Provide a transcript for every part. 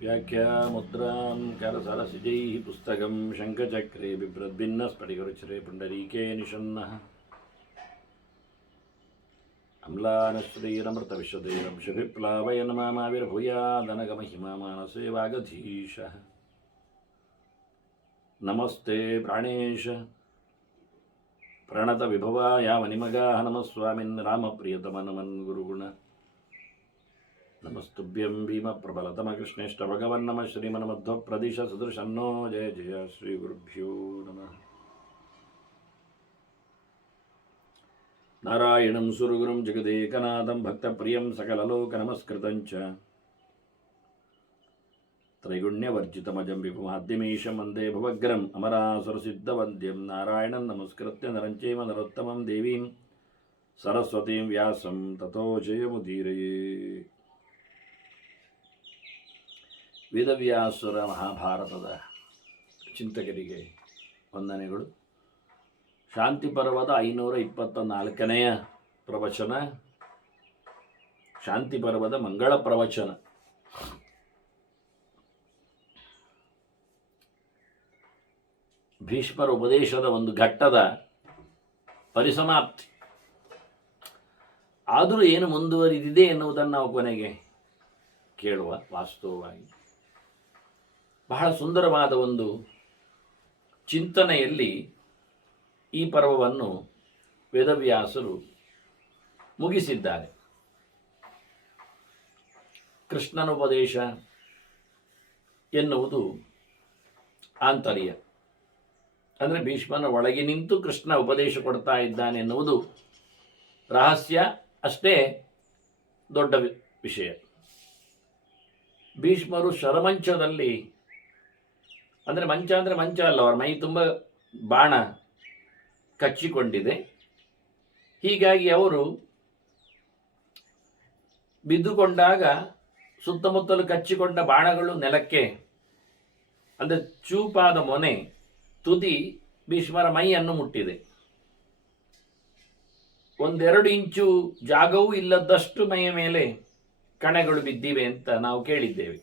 व्याख्यामुद्रां करसरसिजैः पुस्तकं शङ्खचक्रे बिभ्रद्भिन्नस्फटिकरुचिरे पुण्डरीके निषन्नः अम्लानश्रीरमृतविश्वदेरंशभिप्लावयन् मामाविर्भूयादनगमहिमा मानसे वागधीशः नमस्ते प्राणेश प्रणतविभवायावनिमगाः नमः स्वामिन् रामप्रियतमनमन् गुरुगुण नमस्तुभ्यं भीमप्रबलतमकृष्णेष्ट भगवन्नमः श्रीमन्मध्वप्रदिश सदृशन्नो जय जय श्रीगुरुभ्यो नमः नारायणं सुरगुरुं जगदेकनाथं भक्तप्रियं सकललोकनमस्कृतं च त्रैगुण्यवर्जितमजं विभुमाद्यमीशं वन्दे भवग्रम् अमरासुरसिद्धवन्द्यं नारायणं नमस्कृत्य नरं चैव नरोत्तमं देवीं सरस्वतीं व्यासं ततो जयमुदीरये. ವೇದವ್ಯಾಸುರ ಮಹಾಭಾರತದ ಚಿಂತಕರಿಗೆ ವಂದನೆಗಳು. ಶಾಂತಿ ಪರ್ವದ 524ನೇ ಪ್ರವಚನ, ಶಾಂತಿ ಪರ್ವದ ಮಂಗಳ ಪ್ರವಚನ. ಭೀಷ್ಮರ ಉಪದೇಶದ ಒಂದು ಘಟ್ಟದ ಪರಿಸಮಾಪ್ತಿ. ಆದರೂ ಏನು ಮುಂದುವರಿದಿದೆ ಎನ್ನುವುದನ್ನು ನಾವು ಕೊನೆಗೆ ಕೇಳುವ. ವಾಸ್ತವವಾಗಿ ಬಹಳ ಸುಂದರವಾದ ಒಂದು ಚಿಂತನೆಯಲ್ಲಿ ಈ ಪರ್ವವನ್ನು ವೇದವ್ಯಾಸರು ಮುಗಿಸಿದ್ದಾರೆ. ಕೃಷ್ಣನ ಉಪದೇಶ ಎನ್ನುವುದು ಆಂತರ್ಯ, ಅಂದರೆ ಭೀಷ್ಮನ ಒಳಗೆ ನಿಂತು ಕೃಷ್ಣ ಉಪದೇಶ ಕೊಡ್ತಾ ಇದ್ದಾನೆ ಎನ್ನುವುದು ರಹಸ್ಯ, ಅಷ್ಟೇ ದೊಡ್ಡ ವಿಷಯ. ಭೀಷ್ಮರು ಶರಮಂಚದಲ್ಲಿ, ಅಂದರೆ ಮಂಚ ಅಲ್ಲ, ಅವರ ಮೈ ತುಂಬ ಬಾಣ ಕಚ್ಚಿಕೊಂಡಿದೆ. ಹೀಗಾಗಿ ಅವರು ಬಿದ್ದುಕೊಂಡಾಗ ಸುತ್ತಮುತ್ತಲು ಕಚ್ಚಿಕೊಂಡ ಬಾಣಗಳು ನೆಲಕ್ಕೆ, ಅಂದರೆ ಚೂಪಾದ ಮೊನೆ ತುದಿ ಭೀಷ್ಮರ ಮೈಯನ್ನು ಮುಟ್ಟಿದೆ. 1-2 ಇಂಚು ಜಾಗವೂ ಇಲ್ಲದಷ್ಟು ಮೈಯ ಮೇಲೆ ಕಣಗಳು ಬಿದ್ದಿವೆ ಅಂತ ನಾವು ಕೇಳಿದ್ದೇವೆ.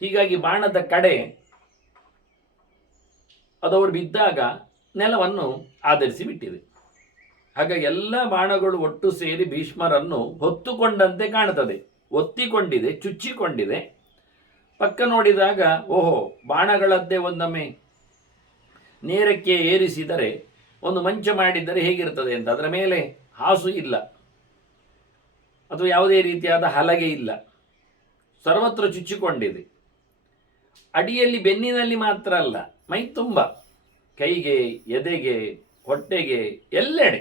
ಹೀಗಾಗಿ ಬಾಣದ ಕಡೆ ಅದವರು ಬಿದ್ದಾಗ ನೆಲವನ್ನು ಆಧರಿಸಿ ಬಿಟ್ಟಿದೆ. ಹಾಗಾಗಿ ಎಲ್ಲ ಬಾಣಗಳು ಒಟ್ಟು ಸೇರಿ ಭೀಷ್ಮರನ್ನು ಹೊತ್ತುಕೊಂಡಂತೆ ಕಾಣುತ್ತದೆ. ಒತ್ತಿಕೊಂಡಿದೆ, ಚುಚ್ಚಿಕೊಂಡಿದೆ. ಪಕ್ಕ ನೋಡಿದಾಗ ಓಹೋ, ಬಾಣಗಳದ್ದೇ ಒಂದೊಮ್ಮೆ ನೇರಕ್ಕೆ ಏರಿಸಿದರೆ, ಒಂದು ಮಂಚ ಮಾಡಿದರೆ ಹೇಗಿರ್ತದೆ ಅಂತ. ಅದರ ಮೇಲೆ ಹಾಸು ಇಲ್ಲ ಅಥವಾ ಯಾವುದೇ ರೀತಿಯಾದ ಹಲಗೆ ಇಲ್ಲ, ಸರ್ವತ್ರ ಚುಚ್ಚಿಕೊಂಡಿದೆ. ಅಡಿಯಲ್ಲಿ ಬೆನ್ನಿನಲ್ಲಿ ಮಾತ್ರ ಅಲ್ಲ, ಮೈ ತುಂಬ, ಕೈಗೆ, ಎದೆಗೆ, ಹೊಟ್ಟೆಗೆ, ಎಲ್ಲೆಡೆ.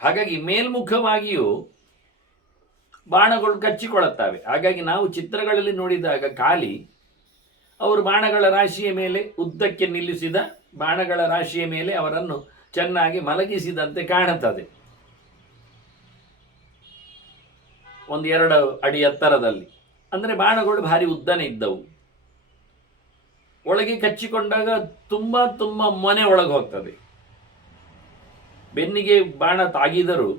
ಹಾಗಾಗಿ ಮೇಲ್ಮುಖವಾಗಿಯೂ ಬಾಣಗಳು ಕಚ್ಚಿಕೊಳ್ಳುತ್ತವೆ. ಹಾಗಾಗಿ ನಾವು ಚಿತ್ರಗಳಲ್ಲಿ ನೋಡಿದಾಗ ಖಾಲಿ ಅವರು ಬಾಣಗಳ ರಾಶಿಯ ಮೇಲೆ, ಉದ್ದಕ್ಕೆ ನಿಲ್ಲಿಸಿದ ಬಾಣಗಳ ರಾಶಿಯ ಮೇಲೆ ಅವರನ್ನು ಚೆನ್ನಾಗಿ ಮಲಗಿಸಿದಂತೆ ಕಾಣುತ್ತದೆ. 1-2 ಅಡಿ ಎತ್ತರದಲ್ಲಿ. ಅಂದರೆ ಬಾಣಗಳು ಭಾರಿ ಉದ್ದನೆ ಇದ್ದವು. ಒಳಗೆ ಕಚ್ಚಿಕೊಂಡಾಗ ತುಂಬ ಮೊನೆ ಒಳಗೆ ಹೋಗ್ತದೆ. ಬೆನ್ನಿಗೆ ಬಾಣ ತಾಗಿದರೂ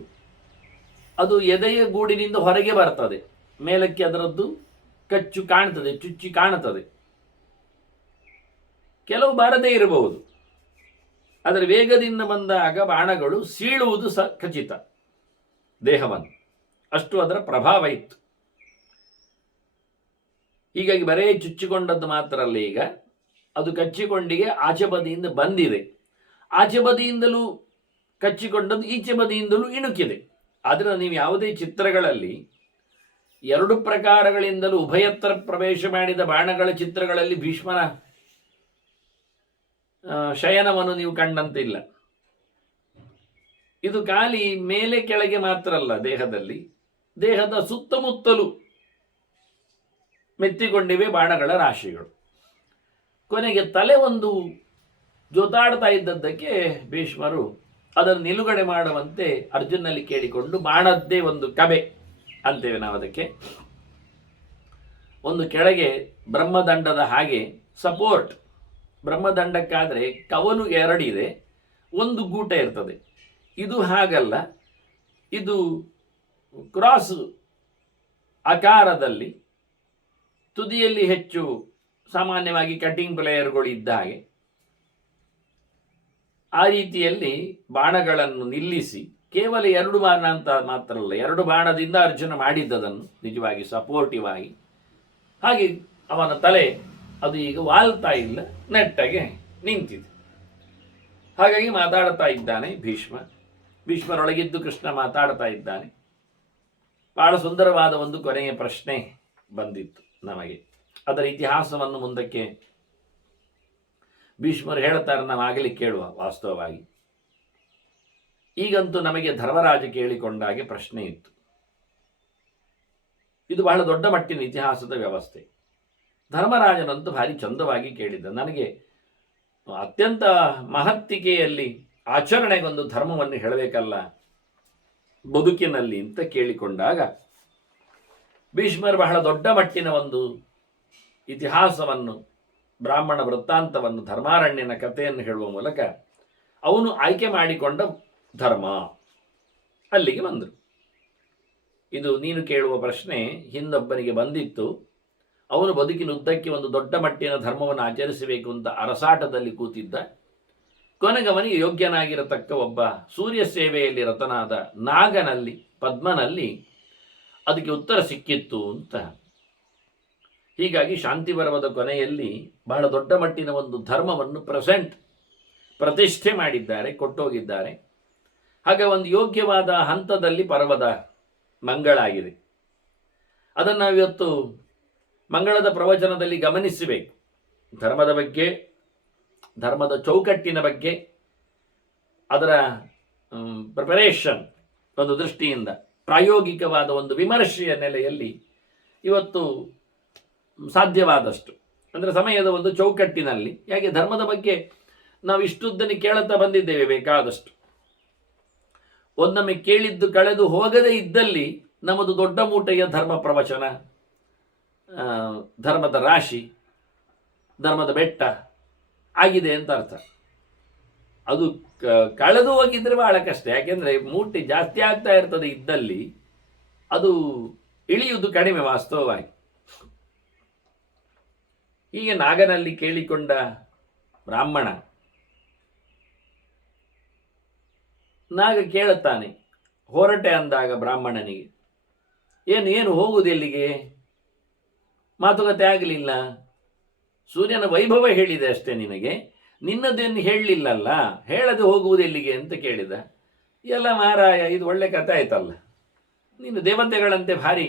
ಅದು ಎದೆಯ ಗೂಡಿನಿಂದ ಹೊರಗೆ ಬರ್ತದೆ. ಮೇಲಕ್ಕೆ ಅದರದ್ದು ಕಚ್ಚು ಕಾಣ್ತದೆ, ಚುಚ್ಚಿ ಕಾಣುತ್ತದೆ. ಕೆಲವು ಬಾರದೇ ಇರಬಹುದು. ಅದರ ವೇಗದಿಂದ ಬಂದಾಗ ಬಾಣಗಳು ಸೀಳುವುದು ಖಚಿತ ದೇಹವನ್ನು. ಅಷ್ಟು ಅದರ ಪ್ರಭಾವ ಇತ್ತು. ಹೀಗಾಗಿ ಬರೇ ಚುಚ್ಚಿಕೊಂಡದ್ದು ಮಾತ್ರ ಅಲ್ಲ, ಈಗ ಅದು ಕಚ್ಚಿಕೊಂಡಿಗೆ ಆಚೆ ಬದಿಯಿಂದ ಬಂದಿದೆ. ಆಚೆ ಬದಿಯಿಂದಲೂ ಕಚ್ಚಿಕೊಂಡದ್ದು ಈಚೆ ಬದಿಯಿಂದಲೂ ಇಣುಕಿದೆ. ಆದರೆ ನೀವು ಯಾವುದೇ ಚಿತ್ರಗಳಲ್ಲಿ 2 ಪ್ರಕಾರಗಳಿಂದಲೂ ಉಭಯತ್ರ ಪ್ರವೇಶ ಮಾಡಿದ ಬಾಣಗಳ ಚಿತ್ರಗಳಲ್ಲಿ ಭೀಷ್ಮನ ಶಯನವನ್ನು ನೀವು ಕಂಡಂತಿಲ್ಲ. ಇದು ಖಾಲಿ ಮೇಲೆ ಕೆಳಗೆ ಮಾತ್ರ ಅಲ್ಲ, ದೇಹದ ಸುತ್ತಮುತ್ತಲೂ ಮೆತ್ತಿಕೊಂಡಿವೆ ಬಾಣಗಳ ರಾಶಿಗಳು. ಕೊನೆಗೆ ತಲೆ ಒಂದು ಜೋತಾಡ್ತಾ ಇದ್ದದ್ದಕ್ಕೆ ಭೀಷ್ಮರು ಅದನ್ನು ನಿಲುಗಡೆ ಮಾಡುವಂತೆ ಅರ್ಜುನಲ್ಲಿ ಕೇಳಿಕೊಂಡು, ಬಾಣದ್ದೇ ಒಂದು ಕಬೆ ಅಂತೇವೆ ನಾವು ಅದಕ್ಕೆ, ಒಂದು ಕೆಳಗೆ ಬ್ರಹ್ಮದಂಡದ ಹಾಗೆ ಸಪೋರ್ಟ್. ಬ್ರಹ್ಮದಂಡಕ್ಕಾದರೆ ಕವಲು 2 ಇದೆ, ಒಂದು ಗೂಟ ಇರ್ತದೆ. ಇದು ಹಾಗಲ್ಲ, ಇದು ಕ್ರಾಸ್ ಆಕಾರದಲ್ಲಿ, ತುದಿಯಲ್ಲಿ ಹೆಚ್ಚು ಸಾಮಾನ್ಯವಾಗಿ ಕಟಿಂಗ್ ಪ್ಲೇಯರ್ಗಳು ಇದ್ದ ಹಾಗೆ ಆ ರೀತಿಯಲ್ಲಿ ಬಾಣಗಳನ್ನು ನಿಲ್ಲಿಸಿ, ಕೇವಲ 2 ಬಾಣ ಅಂತ ಮಾತ್ರ ಅಲ್ಲ, 2 ಬಾಣದಿಂದ ಅರ್ಜುನ ಮಾಡಿದ್ದದನ್ನು ನಿಜವಾಗಿ ಸಪೋರ್ಟಿವ್ ಆಗಿ. ಹಾಗೆ ಅವನ ತಲೆ ಅದು ಈಗ ವಾಲ್ತಾ ಇಲ್ಲ, ನೆಟ್ಟಗೆ ನಿಂತಿದೆ. ಹಾಗಾಗಿ ಮಾತಾಡ್ತಾ ಇದ್ದಾನೆ ಭೀಷ್ಮರೊಳಗಿದ್ದು ಕೃಷ್ಣ ಮಾತಾಡ್ತಾ ಇದ್ದಾನೆ. ಬಹಳ ಸುಂದರವಾದ ಒಂದು ಕೊನೆಯ ಪ್ರಶ್ನೆ ಬಂದಿತ್ತು ನಮಗೆ. ಅದರ ಇತಿಹಾಸವನ್ನು ಮುಂದಕ್ಕೆ ಭೀಷ್ಮರು ಹೇಳ್ತಾರೆ, ನಾವು ಆಗಲಿ ಕೇಳುವ. ವಾಸ್ತವವಾಗಿ ಈಗಂತೂ ನಮಗೆ ಧರ್ಮರಾಜ ಕೇಳಿಕೊಂಡಾಗೆ ಪ್ರಶ್ನೆ ಇತ್ತು. ಇದು ಬಹಳ ದೊಡ್ಡ ಮಟ್ಟಿನ ಇತಿಹಾಸದ ವ್ಯವಸ್ಥೆ. ಧರ್ಮರಾಜನಂತೂ ಭಾರಿ ಚಂದವಾಗಿ ಕೇಳಿದ್ದ. ನನಗೆ ಅತ್ಯಂತ ಮಹತ್ತಿಕೆಯಲ್ಲಿ ಆಚರಣೆಗೊಂದು ಧರ್ಮವನ್ನು ಹೇಳಬೇಕಲ್ಲ ಬದುಕಿನಲ್ಲಿ ಅಂತ ಕೇಳಿಕೊಂಡಾಗ ಭೀಷ್ಮರು ಬಹಳ ದೊಡ್ಡ ಮಟ್ಟಿನ ಒಂದು ಇತಿಹಾಸವನ್ನು, ಬ್ರಾಹ್ಮಣ ವೃತ್ತಾಂತವನ್ನು, ಧರ್ಮಾರಣ್ಯನ ಕಥೆಯನ್ನು ಹೇಳುವ ಮೂಲಕ ಅವನು ಆಯ್ಕೆ ಮಾಡಿಕೊಂಡ ಧರ್ಮ ಅಲ್ಲಿಗೆ ಬಂದರು. ಇದು ನೀನು ಕೇಳುವ ಪ್ರಶ್ನೆ ಹಿಂದೊಬ್ಬನಿಗೆ ಬಂದಿತ್ತು. ಅವನು ಬದುಕಿನುದ್ದಕ್ಕೆ ಒಂದು ದೊಡ್ಡ ಮಟ್ಟಿನ ಧರ್ಮವನ್ನು ಆಚರಿಸಬೇಕು ಅಂತ ಅರಸಾಟದಲ್ಲಿ ಕೂತಿದ್ದ. ಕೊನೆಗವನಿಗೆ ಯೋಗ್ಯನಾಗಿರತಕ್ಕ ಒಬ್ಬ ಸೂರ್ಯ ಸೇವೆಯಲ್ಲಿ ರತನಾದ ನಾಗನಲ್ಲಿ, ಪದ್ಮನಲ್ಲಿ ಅದಕ್ಕೆ ಉತ್ತರ ಸಿಕ್ಕಿತ್ತು ಅಂತ. ಹೀಗಾಗಿ ಶಾಂತಿ ಪರ್ವದ ಕೊನೆಯಲ್ಲಿ ಬಹಳ ದೊಡ್ಡ ಮಟ್ಟಿನ ಒಂದು ಧರ್ಮವನ್ನು ಪ್ರತಿಷ್ಠೆ ಮಾಡಿದ್ದಾರೆ, ಕೊಟ್ಟೋಗಿದ್ದಾರೆ. ಹಾಗೆ ಒಂದು ಯೋಗ್ಯವಾದ ಹಂತದಲ್ಲಿ ಪರ್ವದ ಮಂಗಳಾಗಿದೆ. ಅದನ್ನು ನಾವಿವತ್ತು ಮಂಗಳದ ಪ್ರವಚನದಲ್ಲಿ ಗಮನಿಸಬೇಕು. ಧರ್ಮದ ಬಗ್ಗೆ, ಧರ್ಮದ ಚೌಕಟ್ಟಿನ ಬಗ್ಗೆ, ಅದರ ಪ್ರಿಪರೇಷನ್ ಒಂದು ದೃಷ್ಟಿಯಿಂದ ಪ್ರಾಯೋಗಿಕವಾದ ಒಂದು ವಿಮರ್ಶೆಯ ನೆಲೆಯಲ್ಲಿ ಇವತ್ತು ಸಾಧ್ಯವಾದಷ್ಟು, ಅಂದರೆ ಸಮಯದ ಒಂದು ಚೌಕಟ್ಟಿನಲ್ಲಿ, ಯಾಕೆ ಧರ್ಮದ ಬಗ್ಗೆ ನಾವು ಇಷ್ಟುದ್ದನ್ನು ಕೇಳುತ್ತಾ ಬಂದಿದ್ದೇವೆ ಬೇಕಾದಷ್ಟು. ಒಂದೊಮ್ಮೆ ಕೇಳಿದ್ದು ಕಳೆದು ಹೋಗದೇ ಇದ್ದಲ್ಲಿ ನಮ್ಮದು ದೊಡ್ಡ ಮೂಟೆಯ ಧರ್ಮ ಪ್ರವಚನ, ಧರ್ಮದ ರಾಶಿ, ಧರ್ಮದ ಬೆಟ್ಟ ಆಗಿದೆ ಅಂತ ಅರ್ಥ. ಅದು ಕಳೆದು ಹೋಗಿದ್ರೆ ಬಹಳ ಕಷ್ಟ. ಯಾಕೆಂದರೆ ಮೂಟೆ ಜಾಸ್ತಿ ಆಗ್ತಾ ಇರ್ತದೆ ಇದ್ದಲ್ಲಿ ಅದು ಇಳಿಯುವುದು ಕಡಿಮೆ ವಾಸ್ತವವಾಗಿ. ಹೀಗೆ ನಾಗನಲ್ಲಿ ಕೇಳಿಕೊಂಡ ಬ್ರಾಹ್ಮಣ, ನಾಗ ಕೇಳುತ್ತಾನೆ, ಹೊರಟೆ ಅಂದಾಗ ಬ್ರಾಹ್ಮಣನಿಗೆ, ಏನು ಹೋಗುವುದು ಎಲ್ಲಿಗೆ? ಮಾತುಕತೆ ಆಗಲಿಲ್ಲ, ಸೂರ್ಯನ ವೈಭವ ಹೇಳಿದೆ ಅಷ್ಟೇ ನಿನಗೆ, ನಿನ್ನದೇನು ಹೇಳಲಿಲ್ಲಲ್ಲ, ಹೇಳದೆ ಹೋಗುವುದು ಎಲ್ಲಿಗೆ ಅಂತ ಕೇಳಿದ. ಎಲ್ಲ ಮಾರಾಯ, ಇದು ಒಳ್ಳೆ ಕಥೆ ಆಯ್ತಲ್ಲ, ನೀನು ದೇವತೆಗಳಂತೆ ಭಾರಿ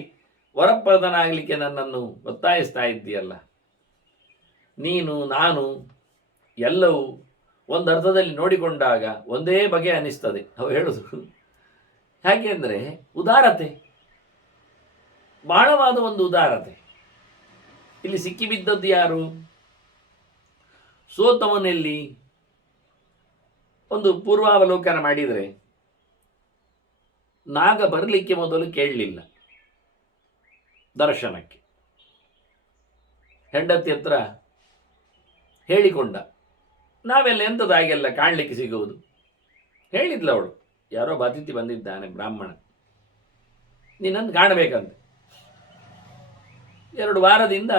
ವರಪ್ರದನಾಗಲಿಕ್ಕೆ ನನ್ನನ್ನು ಒತ್ತಾಯಿಸ್ತಾ ಇದ್ದೀಯಲ್ಲ. ನೀನು ನಾನು ಎಲ್ಲವೂ ಒಂದು ಅರ್ಥದಲ್ಲಿ ನೋಡಿಕೊಂಡಾಗ ಒಂದೇ ಬಗೆ ಅನಿಸ್ತದೆ. ಅವು ಹೇಳುದು ಯಾಕೆ ಅಂದರೆ ಉದಾರತೆ, ಬಹಳವಾದ ಒಂದು ಉದಾರತೆ. ಇಲ್ಲಿ ಸಿಕ್ಕಿಬಿದ್ದದ್ದು ಯಾರು? ಸೋತವನಲ್ಲಿ ಒಂದು ಪೂರ್ವಾವಲೋಕನ ಮಾಡಿದರೆ, ನಾಗ ಬರಲಿಕ್ಕೆ ಮೊದಲು ಕೇಳಲಿಲ್ಲ ದರ್ಶನಕ್ಕೆ. ಹೆಂಡತಿ ಹತ್ರ ಹೇಳಿಕೊಂಡ, ನಾವೆಲ್ಲ ಎಂಥದಾಗೆಲ್ಲ ಕಾಣಲಿಕ್ಕೆ ಸಿಗುವುದು. ಹೇಳಿದ್ಲ ಅವಳು, ಯಾರೋ ಅತಿಥಿ ಬಂದಿದ್ದಾನೆ ಬ್ರಾಹ್ಮಣ, ನೀನನ್ನು ಕಾಣಬೇಕಂತೆ. 2 ವಾರದಿಂದ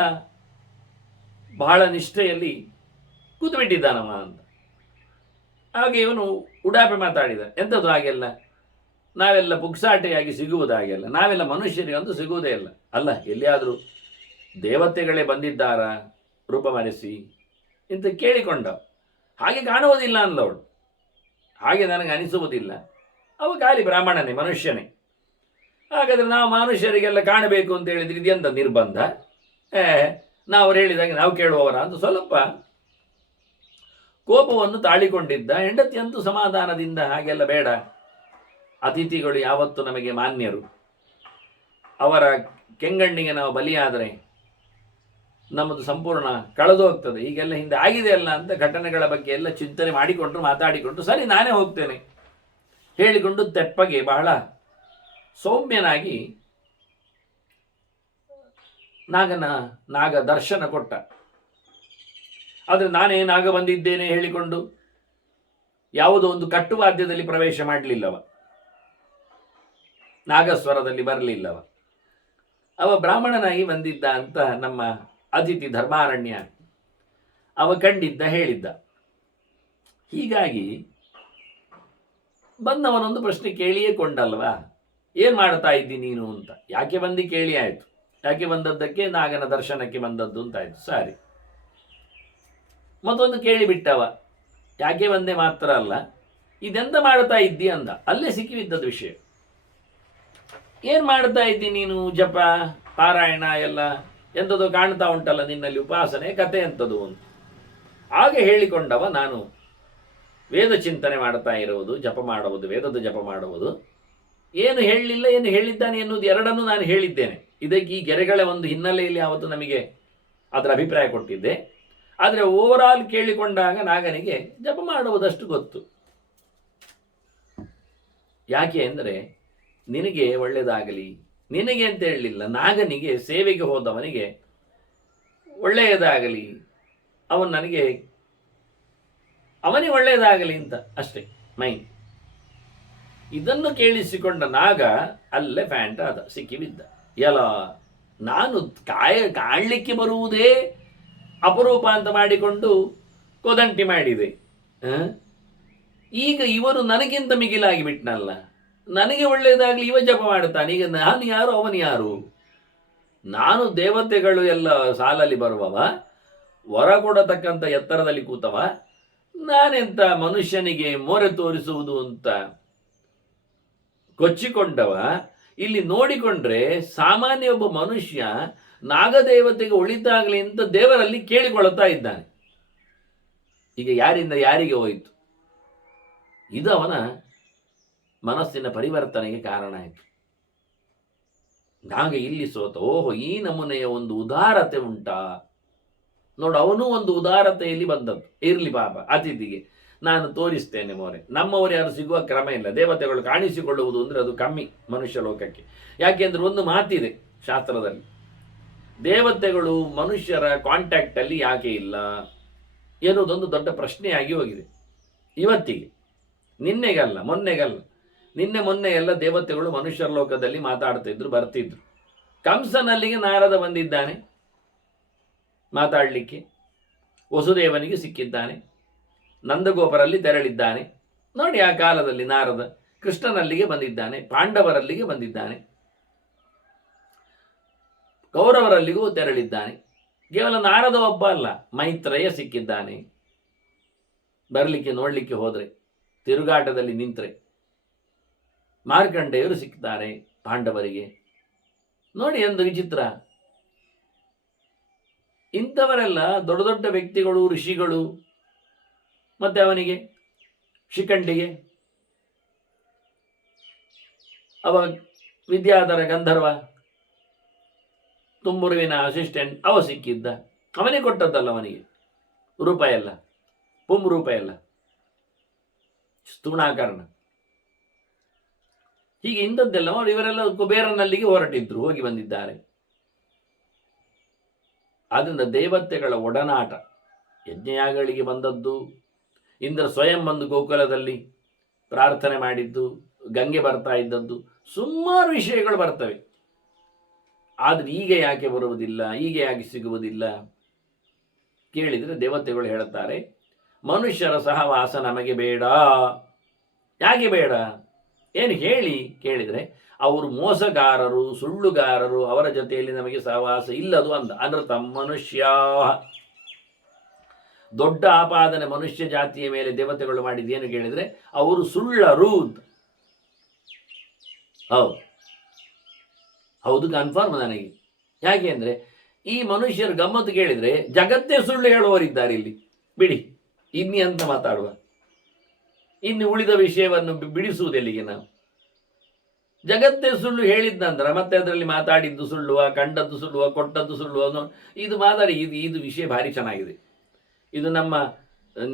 ಬಹಳ ನಿಷ್ಠೆಯಲ್ಲಿ ಕೂತುಬಿಟ್ಟಿದ್ದಾನವ ಅಂತ. ಹಾಗೆ ಇವನು ಉಡಾಪೆ ಮಾತಾಡಿದ, ಎಂಥದ್ದು ಹಾಗೆಲ್ಲ, ನಾವೆಲ್ಲ ಪುಕ್ಸಾಟೆಯಾಗಿ ಸಿಗುವುದಾಗೆಲ್ಲ, ನಾವೆಲ್ಲ ಮನುಷ್ಯರಿಗಂತೂ ಸಿಗುವುದೇ ಇಲ್ಲ ಅಲ್ಲ, ಎಲ್ಲಿಯಾದರೂ ದೇವತೆಗಳೇ ಬಂದಿದ್ದಾರಾ ರೂಪ ಮರೆಸಿ ಅಂತ ಕೇಳಿಕೊಂಡ. ಹಾಗೆ ಕಾಣುವುದಿಲ್ಲ ಅಂದವಳು. ಹಾಗೆ ನನಗೆ ಅನಿಸುವುದಿಲ್ಲ, ಅವ ಖಾಲಿ ಬ್ರಾಹ್ಮಣನೇ, ಮನುಷ್ಯನೇ. ಹಾಗಾದರೆ ನಾವು ಮನುಷ್ಯರಿಗೆಲ್ಲ ಕಾಣಬೇಕು ಅಂತ ಹೇಳಿದ್ರೆ ಇದೆಂತ ನಿರ್ಬಂಧ? ನಾವು ಅವ್ರು ಹೇಳಿದಾಗ ನಾವು ಕೇಳುವವರ ಅಂತ ಸ್ವಲ್ಪ ಕೋಪವನ್ನು ತಾಳಿಕೊಂಡಿದ್ದ. ಹೆಂಡತಿಯಂತೂ ಸಮಾಧಾನದಿಂದ, ಹಾಗೆಲ್ಲ ಬೇಡ, ಅತಿಥಿಗಳು ಯಾವತ್ತು ನಮಗೆ ಮಾನ್ಯರು, ಅವರ ಕೆಂಗಣ್ಣಿಗೆ ನಾವು ಬಲಿಯಾದರೆ ನಮ್ಮದು ಸಂಪೂರ್ಣ ಕಳೆದು ಹೋಗ್ತದೆ. ಈಗೆಲ್ಲ ಹಿಂದೆ ಆಗಿದೆ ಅಲ್ಲ ಅಂತ ಘಟನೆಗಳ ಬಗ್ಗೆ ಎಲ್ಲ ಚಿಂತನೆ ಮಾಡಿಕೊಂಡು ಮಾತಾಡಿಕೊಂಡು, ಸರಿ ನಾನೇ ಹೋಗ್ತೇನೆ ಹೇಳಿಕೊಂಡು ತೆಪ್ಪಗೆ ಬಹಳ ಸೌಮ್ಯನಾಗಿ ನಾಗ ದರ್ಶನ ಕೊಟ್ಟ. ಆದರೆ ನಾನೇ ನಾಗ ಬಂದಿದ್ದೇನೆ ಹೇಳಿಕೊಂಡು ಯಾವುದೋ ಒಂದು ಕಟ್ಟುವಾದ್ಯದಲ್ಲಿ ಪ್ರವೇಶ ಮಾಡಲಿಲ್ಲವ, ನಾಗಸ್ವರದಲ್ಲಿ ಬರಲಿಲ್ಲವ. ಅವ ಬ್ರಾಹ್ಮಣನಾಗಿ ಬಂದಿದ್ದ ಅಂತ ನಮ್ಮ ಅತಿಥಿ ಧರ್ಮಾರಣ್ಯ ಅವ ಕಂಡಿದ್ದ, ಹೇಳಿದ್ದ. ಹೀಗಾಗಿ ಬಂದವನೊಂದು ಪ್ರಶ್ನೆ ಕೇಳಿಯೇ ಕೊಂಡಲ್ವಾ, ಏನು ಮಾಡ್ತಾ ಇದ್ದಿ ನೀನು ಅಂತ. ಯಾಕೆ ಬಂದು ಕೇಳಿ ಆಯಿತು, ಯಾಕೆ ಬಂದದ್ದಕ್ಕೆ ನಾಗನ ದರ್ಶನಕ್ಕೆ ಬಂದದ್ದು ಅಂತಾಯ್ತು, ಸರಿ. ಮತ್ತೊಂದು ಕೇಳಿಬಿಟ್ಟವ, ಯಾಕೆ ಬಂದೆ ಮಾತ್ರ ಅಲ್ಲ, ಇದೆಂತ ಮಾಡ್ತಾ ಇದ್ದಿ ಅಂದ. ಅಲ್ಲೇ ಸಿಕ್ಕಿಬಿದ್ದದ್ದು ವಿಷಯ. ಏನು ಮಾಡ್ತಾ ಇದ್ದಿ ನೀನು, ಜಪ ಪಾರಾಯಣ ಎಲ್ಲ ಎಂಥದ್ದು ಕಾಣ್ತಾ ಉಂಟಲ್ಲ ನಿನ್ನಲ್ಲಿ, ಉಪಾಸನೆ ಕತೆ ಎಂಥದ್ದು ಅಂತ. ಹಾಗೆ ಹೇಳಿಕೊಂಡವ, ನಾನು ವೇದ ಚಿಂತನೆ ಮಾಡ್ತಾ ಇರುವುದು, ಜಪ ಮಾಡುವುದು, ವೇದದ ಜಪ ಮಾಡುವುದು. ಏನು ಹೇಳಲಿಲ್ಲ, ಏನು ಹೇಳಿದ್ದಾನೆ ಎನ್ನುವುದು ಎರಡನ್ನೂ ನಾನು ಹೇಳಿದ್ದೇನೆ. ಇದಕ್ಕೆ ಈ ಗೆರೆಗಳ ಒಂದು ಹಿನ್ನೆಲೆಯಲ್ಲಿ ಆವತ್ತು ನಮಗೆ ಅದರ ಅಭಿಪ್ರಾಯ ಕೊಟ್ಟಿದ್ದೆ. ಆದರೆ ಓವರಾಲ್ ಕೇಳಿಕೊಂಡಾಗ ನಾಗನಿಗೆ ಜಪ ಮಾಡುವುದಷ್ಟು ಗೊತ್ತು. ಯಾಕೆ ಅಂದರೆ ನಿನಗೆ ಒಳ್ಳೆಯದಾಗಲಿ, ನಿನಗೆ ಅಂತ ಹೇಳಲಿಲ್ಲ, ನಾಗನಿಗೆ ಸೇವೆಗೆ ಹೋದವನಿಗೆ ಒಳ್ಳೆಯದಾಗಲಿ, ಅವನಿಗೆ ಒಳ್ಳೆಯದಾಗಲಿ ಅಂತ ಅಷ್ಟೇ ಮೈನ್. ಇದನ್ನು ಕೇಳಿಸಿಕೊಂಡ ನಾಗ ಅಲ್ಲೇ ಫ್ಯಾಂಟ್ ಆದ, ಸಿಕ್ಕಿಬಿದ್ದ. ಎಲ್ಲ ನಾನು ಕಾಣಲಿಕ್ಕೆ ಬರುವುದೇ ಅಪರೂಪ ಅಂತ ಮಾಡಿಕೊಂಡು ಕೊದಂಟಿ ಮಾಡಿದೆ. ಈಗ ಇವರು ನನಗಿಂತ ಮಿಗಿಲಾಗಿ ಬಿಟ್ನಲ್ಲ, ನನಗೆ ಒಳ್ಳೆಯದಾಗಲಿ ಇವ ಜಪ ಮಾಡ್ತಾನೆ. ಈಗ ನಾನು ಯಾರು, ಅವನು ಯಾರು? ನಾನು ದೇವತೆಗಳು ಎಲ್ಲ ಸಾಲಲ್ಲಿ ಬರುವವ, ವರ ಕೊಡತಕ್ಕಂಥ ಎತ್ತರದಲ್ಲಿ ಕೂತವ, ನಾನೆಂತ ಮನುಷ್ಯನಿಗೆ ಮೋರೆ ತೋರಿಸುವುದು ಅಂತ ಕೊಚ್ಚಿಕೊಂಡವ. ಇಲ್ಲಿ ನೋಡಿಕೊಂಡ್ರೆ ಸಾಮಾನ್ಯ ಒಬ್ಬ ಮನುಷ್ಯ ನಾಗದೇವತೆಗೆ ಒಳಿತಾಗಲಿ ಅಂತ ದೇವರಲ್ಲಿ ಕೇಳಿಕೊಳ್ಳುತ್ತಾ ಇದ್ದಾನೆ. ಈಗ ಯಾರಿಂದ ಯಾರಿಗೆ ಹೋಯಿತು? ಇದು ಅವನ ಮನಸ್ಸಿನ ಪರಿವರ್ತನೆಗೆ ಕಾರಣ ಆಯಿತು. ನಾಗ ಇಲ್ಲಿ ಸೋತ. ಓಹೋ, ಈ ನಮೂನೆಯ ಒಂದು ಉದಾರತೆ ಉಂಟಾ ನೋಡು. ಅವನು ಒಂದು ಉದಾರತೆಯಲ್ಲಿ ಬಂದದ್ದು. ಇರ್ಲಿ ಪಾಪ, ಅತಿಥಿಗೆ ನಾನು ತೋರಿಸ್ತೇನೆ ಮೋರೆ. ನಮ್ಮವರು ಯಾರು ಸಿಗುವ ಕ್ರಮ ಇಲ್ಲ. ದೇವತೆಗಳು ಕಾಣಿಸಿಕೊಳ್ಳುವುದು ಅಂದರೆ ಅದು ಕಮ್ಮಿ ಮನುಷ್ಯ ಲೋಕಕ್ಕೆ. ಯಾಕೆಂದ್ರೆ ಒಂದು ಮಾತಿದೆ ಶಾಸ್ತ್ರದಲ್ಲಿ, ದೇವತೆಗಳು ಮನುಷ್ಯರ ಕಾಂಟ್ಯಾಕ್ಟಲ್ಲಿ ಯಾಕೆ ಇಲ್ಲ ಎನ್ನುವುದೊಂದು ದೊಡ್ಡ ಪ್ರಶ್ನೆಯಾಗಿ ಹೋಗಿದೆ ಇವತ್ತಿಗೆ. ನಿನ್ನೆಗಲ್ಲ, ಮೊನ್ನೆಗಲ್ಲ, ನಿನ್ನೆ ಮೊನ್ನೆ ಎಲ್ಲ ದೇವತೆಗಳು ಮನುಷ್ಯರ ಲೋಕದಲ್ಲಿ ಮಾತಾಡ್ತಿದ್ರು, ಬರ್ತಿದ್ರು. ಕಂಸನಲ್ಲಿಗೆ ನಾರದ ಬಂದಿದ್ದಾನೆ ಮಾತಾಡಲಿಕ್ಕೆ, ವಸುದೇವನಿಗೆ ಸಿಕ್ಕಿದ್ದಾನೆ, ನಂದಗೋಪರಲ್ಲಿ ತೆರಳಿದ್ದಾನೆ. ನೋಡಿ ಆ ಕಾಲದಲ್ಲಿ ನಾರದ ಕೃಷ್ಣನಲ್ಲಿಗೆ ಬಂದಿದ್ದಾನೆ, ಪಾಂಡವರಲ್ಲಿಗೆ ಬಂದಿದ್ದಾನೆ, ಕೌರವರಲ್ಲಿಗೂ ತೆರಳಿದ್ದಾನೆ. ಕೇವಲ ನಾರದ ಒಬ್ಬ ಅಲ್ಲ, ಮೈತ್ರೇಯ ಸಿಕ್ಕಿದ್ದಾನೆ. ಬರಲಿಕ್ಕೆ ನೋಡಲಿಕ್ಕೆ ಹೋದರೆ, ತಿರುಗಾಟದಲ್ಲಿ ನಿಂತರೆ ಮಾರ್ಕಂಡೇಯರು ಸಿಕ್ತಾರೆ ಪಾಂಡವರಿಗೆ. ನೋಡಿ ಎಂದು ವಿಚಿತ್ರ. ಇಂಥವರೆಲ್ಲ ದೊಡ್ಡ ದೊಡ್ಡ ವ್ಯಕ್ತಿಗಳು, ಋಷಿಗಳು. ಮತ್ತೆ ಅವನಿಗೆ ಶಿಖಂಡಿಗೆ ಅವ ವಿದ್ಯಾಧರ ಗಂಧರ್ವ, ತುಂಬುರುವಿನ ಅಸಿಸ್ಟೆಂಟ್ ಅವ ಸಿಕ್ಕಿದ್ದ. ಅವನೇ ಕೊಟ್ಟದ್ದಲ್ಲ ಅವನಿಗೆ ರೂಪ ಎಲ್ಲ, ರೂಪ ಎಲ್ಲ, ಸ್ತೂಣಾಕರ್ಣ. ಹೀಗೆ ಇಂಥದ್ದೆಲ್ಲ ನೋಡಿ. ಇವರೆಲ್ಲ ಕುಬೇರನಲ್ಲಿಗೆ ಹೊರಟಿದ್ರು, ಹೋಗಿ ಬಂದಿದ್ದಾರೆ. ಆದ್ದರಿಂದ ದೇವತೆಗಳ ಒಡನಾಟ, ಯಜ್ಞಯಾಗಗಳಿಗೆ ಬಂದದ್ದು, ಇಂದ್ರ ಸ್ವಯಂ ಬಂದು ಗೋಕುಲದಲ್ಲಿ ಪ್ರಾರ್ಥನೆ ಮಾಡಿದ್ದು, ಗಂಗೆ ಬರ್ತಾ ಇದ್ದದ್ದು, ಸುಮಾರು ವಿಷಯಗಳು ಬರ್ತವೆ. ಆದರೆ ಈಗ ಯಾಕೆ ಬರುವುದಿಲ್ಲ, ಈಗ ಯಾಕೆ ಸಿಗುವುದಿಲ್ಲ ಕೇಳಿದರೆ ದೇವತೆಗಳು ಹೇಳುತ್ತಾರೆ, ಮನುಷ್ಯರ ಸಹವಾಸ ನಮಗೆ ಬೇಡ. ಯಾಕೆ ಬೇಡ ಏನು ಹೇಳಿ ಕೇಳಿದರೆ, ಅವರು ಮೋಸಗಾರರು, ಸುಳ್ಳುಗಾರರು, ಅವರ ಜೊತೆಯಲ್ಲಿ ನಮಗೆ ಸಹವಾಸ ಇಲ್ಲದು ಅಂದ. ಅನೃತ ಮನುಷ್ಯ, ದೊಡ್ಡ ಆಪಾದನೆ ಮನುಷ್ಯ ಜಾತಿಯ ಮೇಲೆ ದೇವತೆಗಳು ಮಾಡಿದ್ದೇನು ಕೇಳಿದರೆ, ಅವರು ಸುಳ್ಳರು. ಹೌದು ಕನ್ಫರ್ಮ್ ನನಗೆ. ಯಾಕೆ ಅಂದರೆ ಈ ಮನುಷ್ಯರ ಗಮ್ಮತ್ತು ಕೇಳಿದರೆ ಜಗತ್ತೇ ಸುಳ್ಳು ಹೇಳುವವರಿದ್ದಾರೆ ಇಲ್ಲಿ. ಬಿಡಿ, ಇನ್ನಿ ಅಂತ ಮಾತಾಡುವ, ಇನ್ನು ಉಳಿದ ವಿಷಯವನ್ನು ಬಿಡಿಸುವುದೆಲ್ಲಿಗೆ ನಾವು. ಜಗತ್ತೇ ಸುಳ್ಳು ಹೇಳಿದ್ನಂದ್ರ ಮತ್ತೆ ಅದರಲ್ಲಿ ಮಾತಾಡಿದ್ದು ಸುಳ್ಳುವ, ಕಂಡದ್ದು ಸುಳ್ಳುವ, ಕೊಟ್ಟದ್ದು ಸುಳ್ಳುವ, ಇದು ಮಾತಾಡಿ ಇದು ವಿಷಯ ಭಾರಿ ಚೆನ್ನಾಗಿದೆ. ಇದು ನಮ್ಮ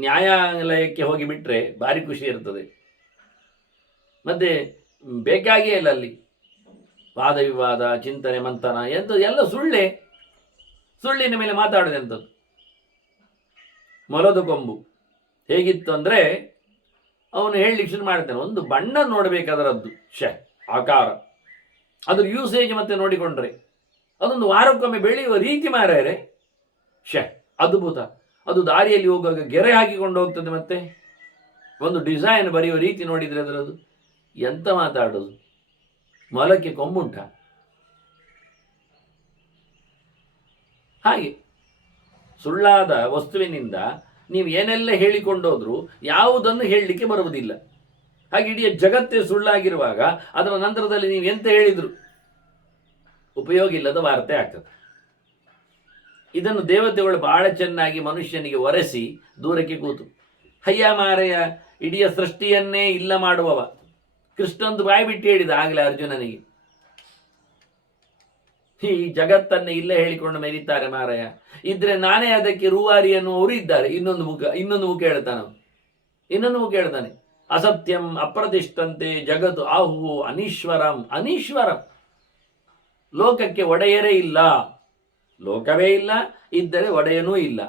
ನ್ಯಾಯಾಲಯಕ್ಕೆ ಹೋಗಿ ಬಿಟ್ಟರೆ ಭಾರಿ ಖುಷಿ ಇರ್ತದೆ. ಮತ್ತೆ ಬೇಕಾಗಿಯೇ ಇಲ್ಲ ಅಲ್ಲಿ ವಾದ ವಿವಾದ, ಚಿಂತನೆ, ಮಂಥನ, ಎಂಥದ್ದು ಎಲ್ಲ ಸುಳ್ಳೇ. ಸುಳ್ಳಿನ ಮೇಲೆ ಮಾತಾಡೋದೆಂಥದ್ದು. ಮೊಲದ ಕೊಂಬು ಹೇಗಿತ್ತು ಅಂದರೆ, ಅವನು ಹೇಳಲಿಕ್ಕೆ ಶುರು ಮಾಡ್ತಾನೆ, ಒಂದು ಬಣ್ಣ ನೋಡಬೇಕಾದರದ್ದು ಆಕಾರ, ಅದ್ರ ಯೂಸೇಜ್ ಮತ್ತೆ ನೋಡಿಕೊಂಡ್ರೆ ಅದೊಂದು ವಾರಕ್ಕೊಮ್ಮೆ ಬೆಳೆಯುವ ರೀತಿ ಮಾರಾಯರೆ, ಅದ್ಭುತ. ಅದು ದಾರಿಯಲ್ಲಿ ಹೋಗುವಾಗ ಗೆರೆ ಹಾಕಿಕೊಂಡು ಹೋಗ್ತದೆ, ಮತ್ತೆ ಒಂದು ಡಿಸೈನ್ ಬರೆಯುವ ರೀತಿ ನೋಡಿದ್ರೆ ಅದರದ್ದು ಎಂತ ಮಾತಾಡೋದು, ಮೊಲಕ್ಕೆ ಕೊಂಬುಂಟ ಹಾಗೆ. ಸುಳ್ಳಾದ ವಸ್ತುವಿನಿಂದ ನೀವು ಏನೆಲ್ಲ ಹೇಳಿಕೊಂಡೋದ್ರೂ ಯಾವುದನ್ನು ಹೇಳಲಿಕ್ಕೆ ಬರುವುದಿಲ್ಲ. ಹಾಗೆ ಇಡೀ ಜಗತ್ತೇ ಸುಳ್ಳಾಗಿರುವಾಗ ಅದರ ನಂತರದಲ್ಲಿ ನೀವು ಎಂತ ಹೇಳಿದ್ರು ಉಪಯೋಗ ಇಲ್ಲದ ವಾರ್ತೆ ಆಗ್ತದೆ. ಇದನ್ನು ದೇವತೆಗಳು ಬಹಳ ಚೆನ್ನಾಗಿ ಮನುಷ್ಯನಿಗೆ ಒರೆಸಿ ದೂರಕ್ಕೆ ಕೂತು, ಹಯ್ಯ ಮಾರೆಯ ಇಡೀ ಸೃಷ್ಟಿಯನ್ನೇ ಇಲ್ಲ ಮಾಡುವವ ಕೃಷ್ಣಂದು ಬಾಯಿ ಬಿಟ್ಟು ಹೇಳಿದ ಆಗಲೇ ಅರ್ಜುನನಿಗೆ, ಈ ಜಗತ್ತನ್ನೇ ಇಲ್ಲ ಹೇಳಿಕೊಂಡು ಮೆರೀತಾರೆ ಮಾರಾಯ, ಇದ್ರೆ ನಾನೇ ಅದಕ್ಕೆ ರೂವಾರಿ ಅನ್ನುವರು ಇದ್ದಾರೆ. ಇನ್ನೊಂದು ಮುಖ ಹೇಳ್ತಾನೆ, ಅಸತ್ಯಂ ಅಪ್ರತಿಷ್ಠಂತೆ ಜಗತ್ತು ಆಹು ಅನೀಶ್ವರಂ. ಲೋಕಕ್ಕೆ ಒಡೆಯರೇ ಇಲ್ಲ, ಲೋಕವೇ ಇಲ್ಲ, ಇದ್ದರೆ ಒಡೆಯನೂ ಇಲ್ಲ.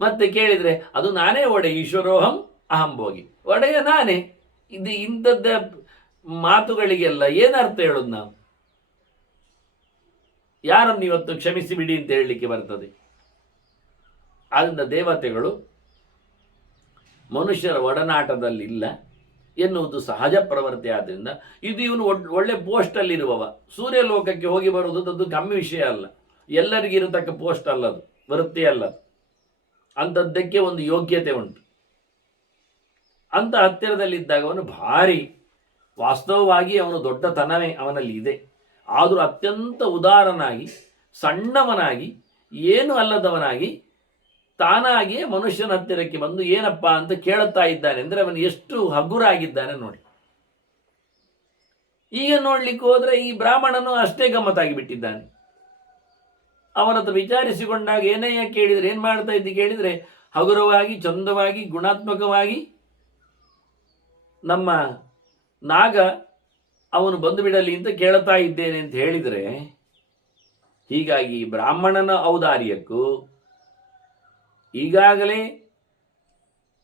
ಮತ್ತೆ ಕೇಳಿದ್ರೆ ಅದು ನಾನೇ ಒಡೆ, ಈಶ್ವರೋಹಂ ಅಹಂ ಭೋಗಿ, ಒಡೆಯ ನಾನೇ. ಇದು ಇಂಥದ್ದ ಮಾತುಗಳಿಗೆಲ್ಲ ಏನರ್ಥ ಹೇಳೋದು ನಾವು? ಯಾರನ್ನು ಇವತ್ತು ಕ್ಷಮಿಸಿ ಬಿಡಿ ಅಂತ ಹೇಳಲಿಕ್ಕೆ ಬರ್ತದೆ? ಆದ್ದರಿಂದ ದೇವತೆಗಳು ಮನುಷ್ಯರ ಒಡನಾಟದಲ್ಲಿಲ್ಲ ಎನ್ನುವುದು ಸಹಜ ಪ್ರವೃತ್ತಿ. ಆದ್ದರಿಂದ ಇದು ಇವನು ಒಳ್ಳೆ ಪೋಸ್ಟಲ್ಲಿರುವವ, ಸೂರ್ಯ ಲೋಕಕ್ಕೆ ಹೋಗಿ ಬರುವುದು ಅದು ಕಮ್ಮಿ ವಿಷಯ ಅಲ್ಲ, ಎಲ್ಲರಿಗಿರತಕ್ಕ ಪೋಸ್ಟ್ ಅಲ್ಲದು, ವೃತ್ತಿ ಅಲ್ಲದು. ಅಂಥದ್ದಕ್ಕೆ ಒಂದು ಯೋಗ್ಯತೆ ಉಂಟು. ಅಂತ ಹತ್ತಿರದಲ್ಲಿದ್ದಾಗ ಅವನು ಭಾರಿ, ವಾಸ್ತವವಾಗಿ ಅವನು ದೊಡ್ಡತನವೇ ಅವನಲ್ಲಿ ಇದೆ, ಆದರೂ ಅತ್ಯಂತ ಉದಾರನಾಗಿ, ಸಣ್ಣವನಾಗಿ, ಏನು ಅಲ್ಲದವನಾಗಿ ತಾನಾಗಿಯೇ ಮನುಷ್ಯನ ಹತ್ತಿರಕ್ಕೆ ಬಂದು ಏನಪ್ಪ ಅಂತ ಕೇಳುತ್ತಾ ಇದ್ದಾನೆ. ಅಂದರೆ ಅವನು ಎಷ್ಟು ಹಗುರಾಗಿದ್ದಾನೆ ನೋಡಿ. ಈಗ ನೋಡ್ಲಿಕ್ಕೆ ಹೋದ್ರೆ ಈ ಬ್ರಾಹ್ಮಣನು ಅಷ್ಟೇ ಗಮ್ಮತ್ತಾಗಿ ಬಿಟ್ಟಿದ್ದಾನೆ. ಅವನ ಹತ್ರ ವಿಚಾರಿಸಿಕೊಂಡಾಗ ಏನಯ್ಯ ಕೇಳಿದ್ರೆ, ಏನು ಮಾಡ್ತಾ ಇದ್ದಿ ಕೇಳಿದರೆ, ಹಗುರವಾಗಿ, ಚಂದವಾಗಿ, ಗುಣಾತ್ಮಕವಾಗಿ ನಮ್ಮ ನಾಗ ಅವನು ಬಂದು ಬಿಡಲಿ ಅಂತ ಕೇಳ್ತಾ ಇದ್ದೇನೆ ಅಂತ ಹೇಳಿದರೆ, ಹೀಗಾಗಿ ಬ್ರಾಹ್ಮಣನ ಔದಾರ್ಯಕ್ಕೂ ಈಗಾಗಲೇ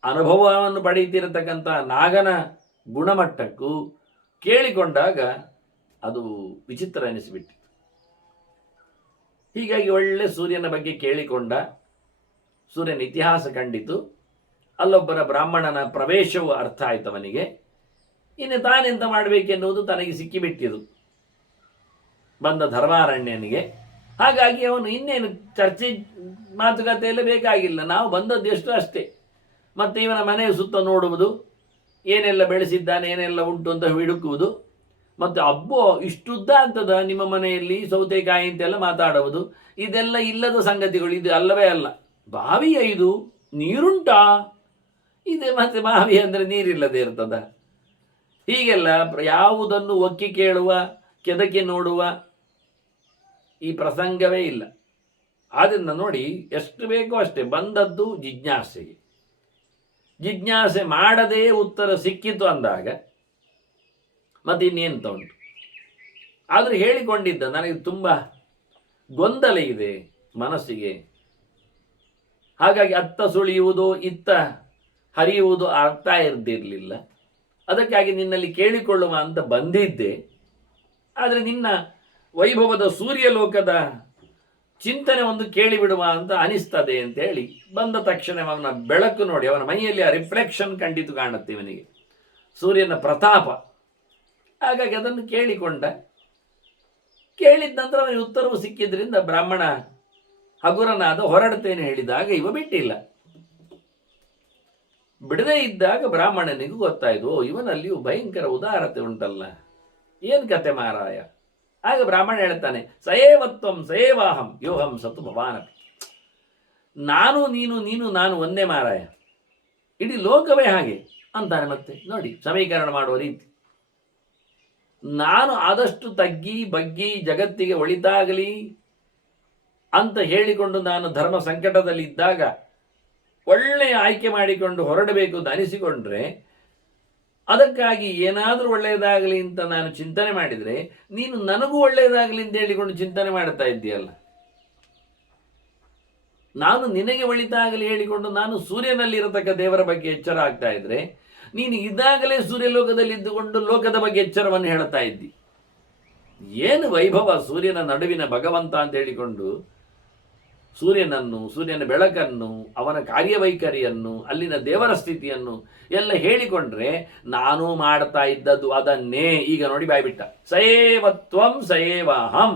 ಅನುಭವವನ್ನು ಪಡೆಯುತ್ತಿರತಕ್ಕಂಥ ನಾಗನ ಗುಣಮಟ್ಟಕ್ಕೂ ಕೇಳಿಕೊಂಡಾಗ ಅದು ವಿಚಿತ್ರ ಅನಿಸಿಬಿಟ್ಟಿತು. ಹೀಗಾಗಿ ಒಳ್ಳೆ ಸೂರ್ಯನ ಬಗ್ಗೆ ಕೇಳಿಕೊಂಡ, ಸೂರ್ಯನ ಇತಿಹಾಸ ಕಂಡಿತು, ಅಲ್ಲೊಬ್ಬನ ಬ್ರಾಹ್ಮಣನ ಪ್ರವೇಶವು ಅರ್ಥ ಆಯ್ತು ಅವನಿಗೆ. ಇನ್ನು ತಾನೆಂತ ಮಾಡಬೇಕೆನ್ನುವುದು ತನಗೆ ಸಿಕ್ಕಿಬಿಟ್ಟಿದು ಬಂದ ಧರ್ಮಾರಣ್ಯನಿಗೆ. ಹಾಗಾಗಿ ಅವನು ಇನ್ನೇನು ಚರ್ಚೆ ಮಾತುಕತೆ ಎಲ್ಲ ಬೇಕಾಗಿಲ್ಲ, ನಾವು ಬಂದದ್ದು ಎಷ್ಟು ಅಷ್ಟೇ. ಮತ್ತು ಇವನ ಮನೆಯ ಸುತ್ತ ನೋಡುವುದು, ಏನೆಲ್ಲ ಬೆಳೆಸಿದ್ದಾನೆ, ಏನೆಲ್ಲ ಉಂಟು ಅಂತ ಹುಡುಕುವುದು, ಮತ್ತು ಅಬ್ಬೋ ಇಷ್ಟುದ್ದ ಅಂತದ ನಿಮ್ಮ ಮನೆಯಲ್ಲಿ ಸೌತೆಕಾಯಿ ಅಂತೆಲ್ಲ ಮಾತಾಡುವುದು, ಇದೆಲ್ಲ ಇಲ್ಲದ ಸಂಗತಿಗಳು, ಇದು ಅಲ್ಲವೇ ಅಲ್ಲ. ಬಾವಿಯ ಇದು ನೀರುಂಟಾ? ಇದೆ, ಮತ್ತೆ ಬಾವಿ ಅಂದರೆ ನೀರಿಲ್ಲದೆ ಇರ್ತದ? ಹೀಗೆಲ್ಲ ಯಾವುದನ್ನು ಒಕ್ಕಿ ಕೇಳುವ, ಕೆದಕಿ ನೋಡುವ ಈ ಪ್ರಸಂಗವೇ ಇಲ್ಲ. ಆದ್ದರಿಂದ ನೋಡಿ, ಎಷ್ಟು ಬೇಕೋ ಅಷ್ಟೇ, ಬಂದದ್ದು ಜಿಜ್ಞಾಸೆಗೆ. ಜಿಜ್ಞಾಸೆ ಮಾಡದೇ ಉತ್ತರ ಸಿಕ್ಕಿತು ಅಂದಾಗ ಮತ್ತೆ ಇನ್ನೇಂತ ಉಂಟು? ಆದರೂ ಹೇಳಿಕೊಂಡಿದ್ದ, ನನಗೆ ತುಂಬ ಗೊಂದಲ ಇದೆ ಮನಸ್ಸಿಗೆ, ಹಾಗಾಗಿ ಅತ್ತ ಸುಳಿಯುವುದು ಇತ್ತ ಹರಿಯುವುದು ಅರ್ಥ ಇರ್ದಿರಲಿಲ್ಲ, ಅದಕ್ಕಾಗಿ ನಿನ್ನಲ್ಲಿ ಕೇಳಿಕೊಳ್ಳುವ ಅಂತ ಬಂದಿದ್ದೆ. ಆದರೆ ನಿನ್ನ ವೈಭವದ ಸೂರ್ಯಲೋಕದ ಚಿಂತನೆ ಒಂದು ಕೇಳಿಬಿಡುವ ಅಂತ ಅನಿಸ್ತದೆ ಅಂತೇಳಿ ಬಂದ ತಕ್ಷಣ ಅವನ ಬೆಳಕು ನೋಡಿ, ಅವನ ಮೈಯಲ್ಲಿ ಆ ರಿಫ್ಲೆಕ್ಷನ್ ಕಂಡಿತು ಕಾಣುತ್ತೆ ಇವನಿಗೆ, ಸೂರ್ಯನ ಪ್ರತಾಪ. ಹಾಗಾಗಿ ಅದನ್ನು ಕೇಳಿಕೊಂಡ. ಕೇಳಿದ ನಂತರ ಅವನಿಗೆ ಉತ್ತರವು ಸಿಕ್ಕಿದ್ರಿಂದ ಬ್ರಾಹ್ಮಣ ಹಗುರನಾದ ಹೊರಡ್ತೇನೆ ಹೇಳಿದಾಗ ಇವ ಬಿಟ್ಟಿಲ್ಲ. ಬಿಡದೇ ಇದ್ದಾಗ ಬ್ರಾಹ್ಮಣನಿಗೂ ಗೊತ್ತಾಯ್ತು, ಇವನಲ್ಲಿಯೂ ಭಯಂಕರ ಉದಾರತೆ ಉಂಟಲ್ಲ, ಏನು ಕತೆ ಮಾರಾಯ. ಆಗ ಬ್ರಾಹ್ಮಣ ಹೇಳ್ತಾನೆ, ಸಯೇವತ್ವಂ ಸಯೇವಾಹಂ ಯೋಹಂ ಸತು ಭವಾನಪಿ. ನಾನು ನೀನು ನಾನು ಒಂದೇ ಮಾರಾಯ, ಇಡೀ ಲೋಕವೇ ಹಾಗೆ ಅಂತಾನೆ. ಮತ್ತೆ ನೋಡಿ ಸಮೀಕರಣ ಮಾಡುವ ರೀತಿ, ನಾನು ಆದಷ್ಟು ತಗ್ಗಿ ಬಗ್ಗಿ ಜಗತ್ತಿಗೆ ಒಳಿತಾಗಲಿ ಅಂತ ಹೇಳಿಕೊಂಡು ನಾನು ಧರ್ಮ ಸಂಕಟದಲ್ಲಿ ಇದ್ದಾಗ ಒಳ್ಳೆಯ ಆಯ್ಕೆ ಮಾಡಿಕೊಂಡು ಹೊರಡಬೇಕು ಅಂತ ಅನಿಸಿಕೊಂಡ್ರೆ, ಅದಕ್ಕಾಗಿ ಏನಾದರೂ ಒಳ್ಳೆಯದಾಗಲಿ ಅಂತ ನಾನು ಚಿಂತನೆ ಮಾಡಿದರೆ, ನೀನು ನನಗೂ ಒಳ್ಳೆಯದಾಗಲಿ ಅಂತ ಹೇಳಿಕೊಂಡು ಚಿಂತನೆ ಮಾಡ್ತಾ ಇದ್ದೀಯಲ್ಲ. ನಾನು ನಿನಗೆ ಒಳಿತಾಗಲಿ ಹೇಳಿಕೊಂಡು ನಾನು ಸೂರ್ಯನಲ್ಲಿರತಕ್ಕ ದೇವರ ಬಗ್ಗೆ ಎಚ್ಚರ ಆಗ್ತಾ ಇದ್ರೆ, ನೀನು ಇದಾಗಲೇ ಸೂರ್ಯಲೋಕದಲ್ಲಿ ಇದ್ದುಕೊಂಡು ಲೋಕದ ಬಗ್ಗೆ ಎಚ್ಚರವನ್ನು ಹೇಳ್ತಾ ಇದ್ದಿ. ಏನು ವೈಭವ ಸೂರ್ಯನ ನಡುವಿನ ಭಗವಂತ ಅಂತ ಹೇಳಿಕೊಂಡು ಸೂರ್ಯನನ್ನು, ಸೂರ್ಯನ ಬೆಳಕನ್ನು, ಅವನ ಕಾರ್ಯವೈಖರಿಯನ್ನು, ಅಲ್ಲಿನ ದೇವರ ಸ್ಥಿತಿಯನ್ನು ಎಲ್ಲ ಹೇಳಿಕೊಂಡ್ರೆ ನಾನು ಮಾಡ್ತಾ ಇದ್ದದ್ದು ಅದನ್ನೇ. ಈಗ ನೋಡಿ ಬಾಯ್ಬಿಟ್ಟ, ಸಯೇವತ್ವಂ ಸಯೇವಾಹಂ.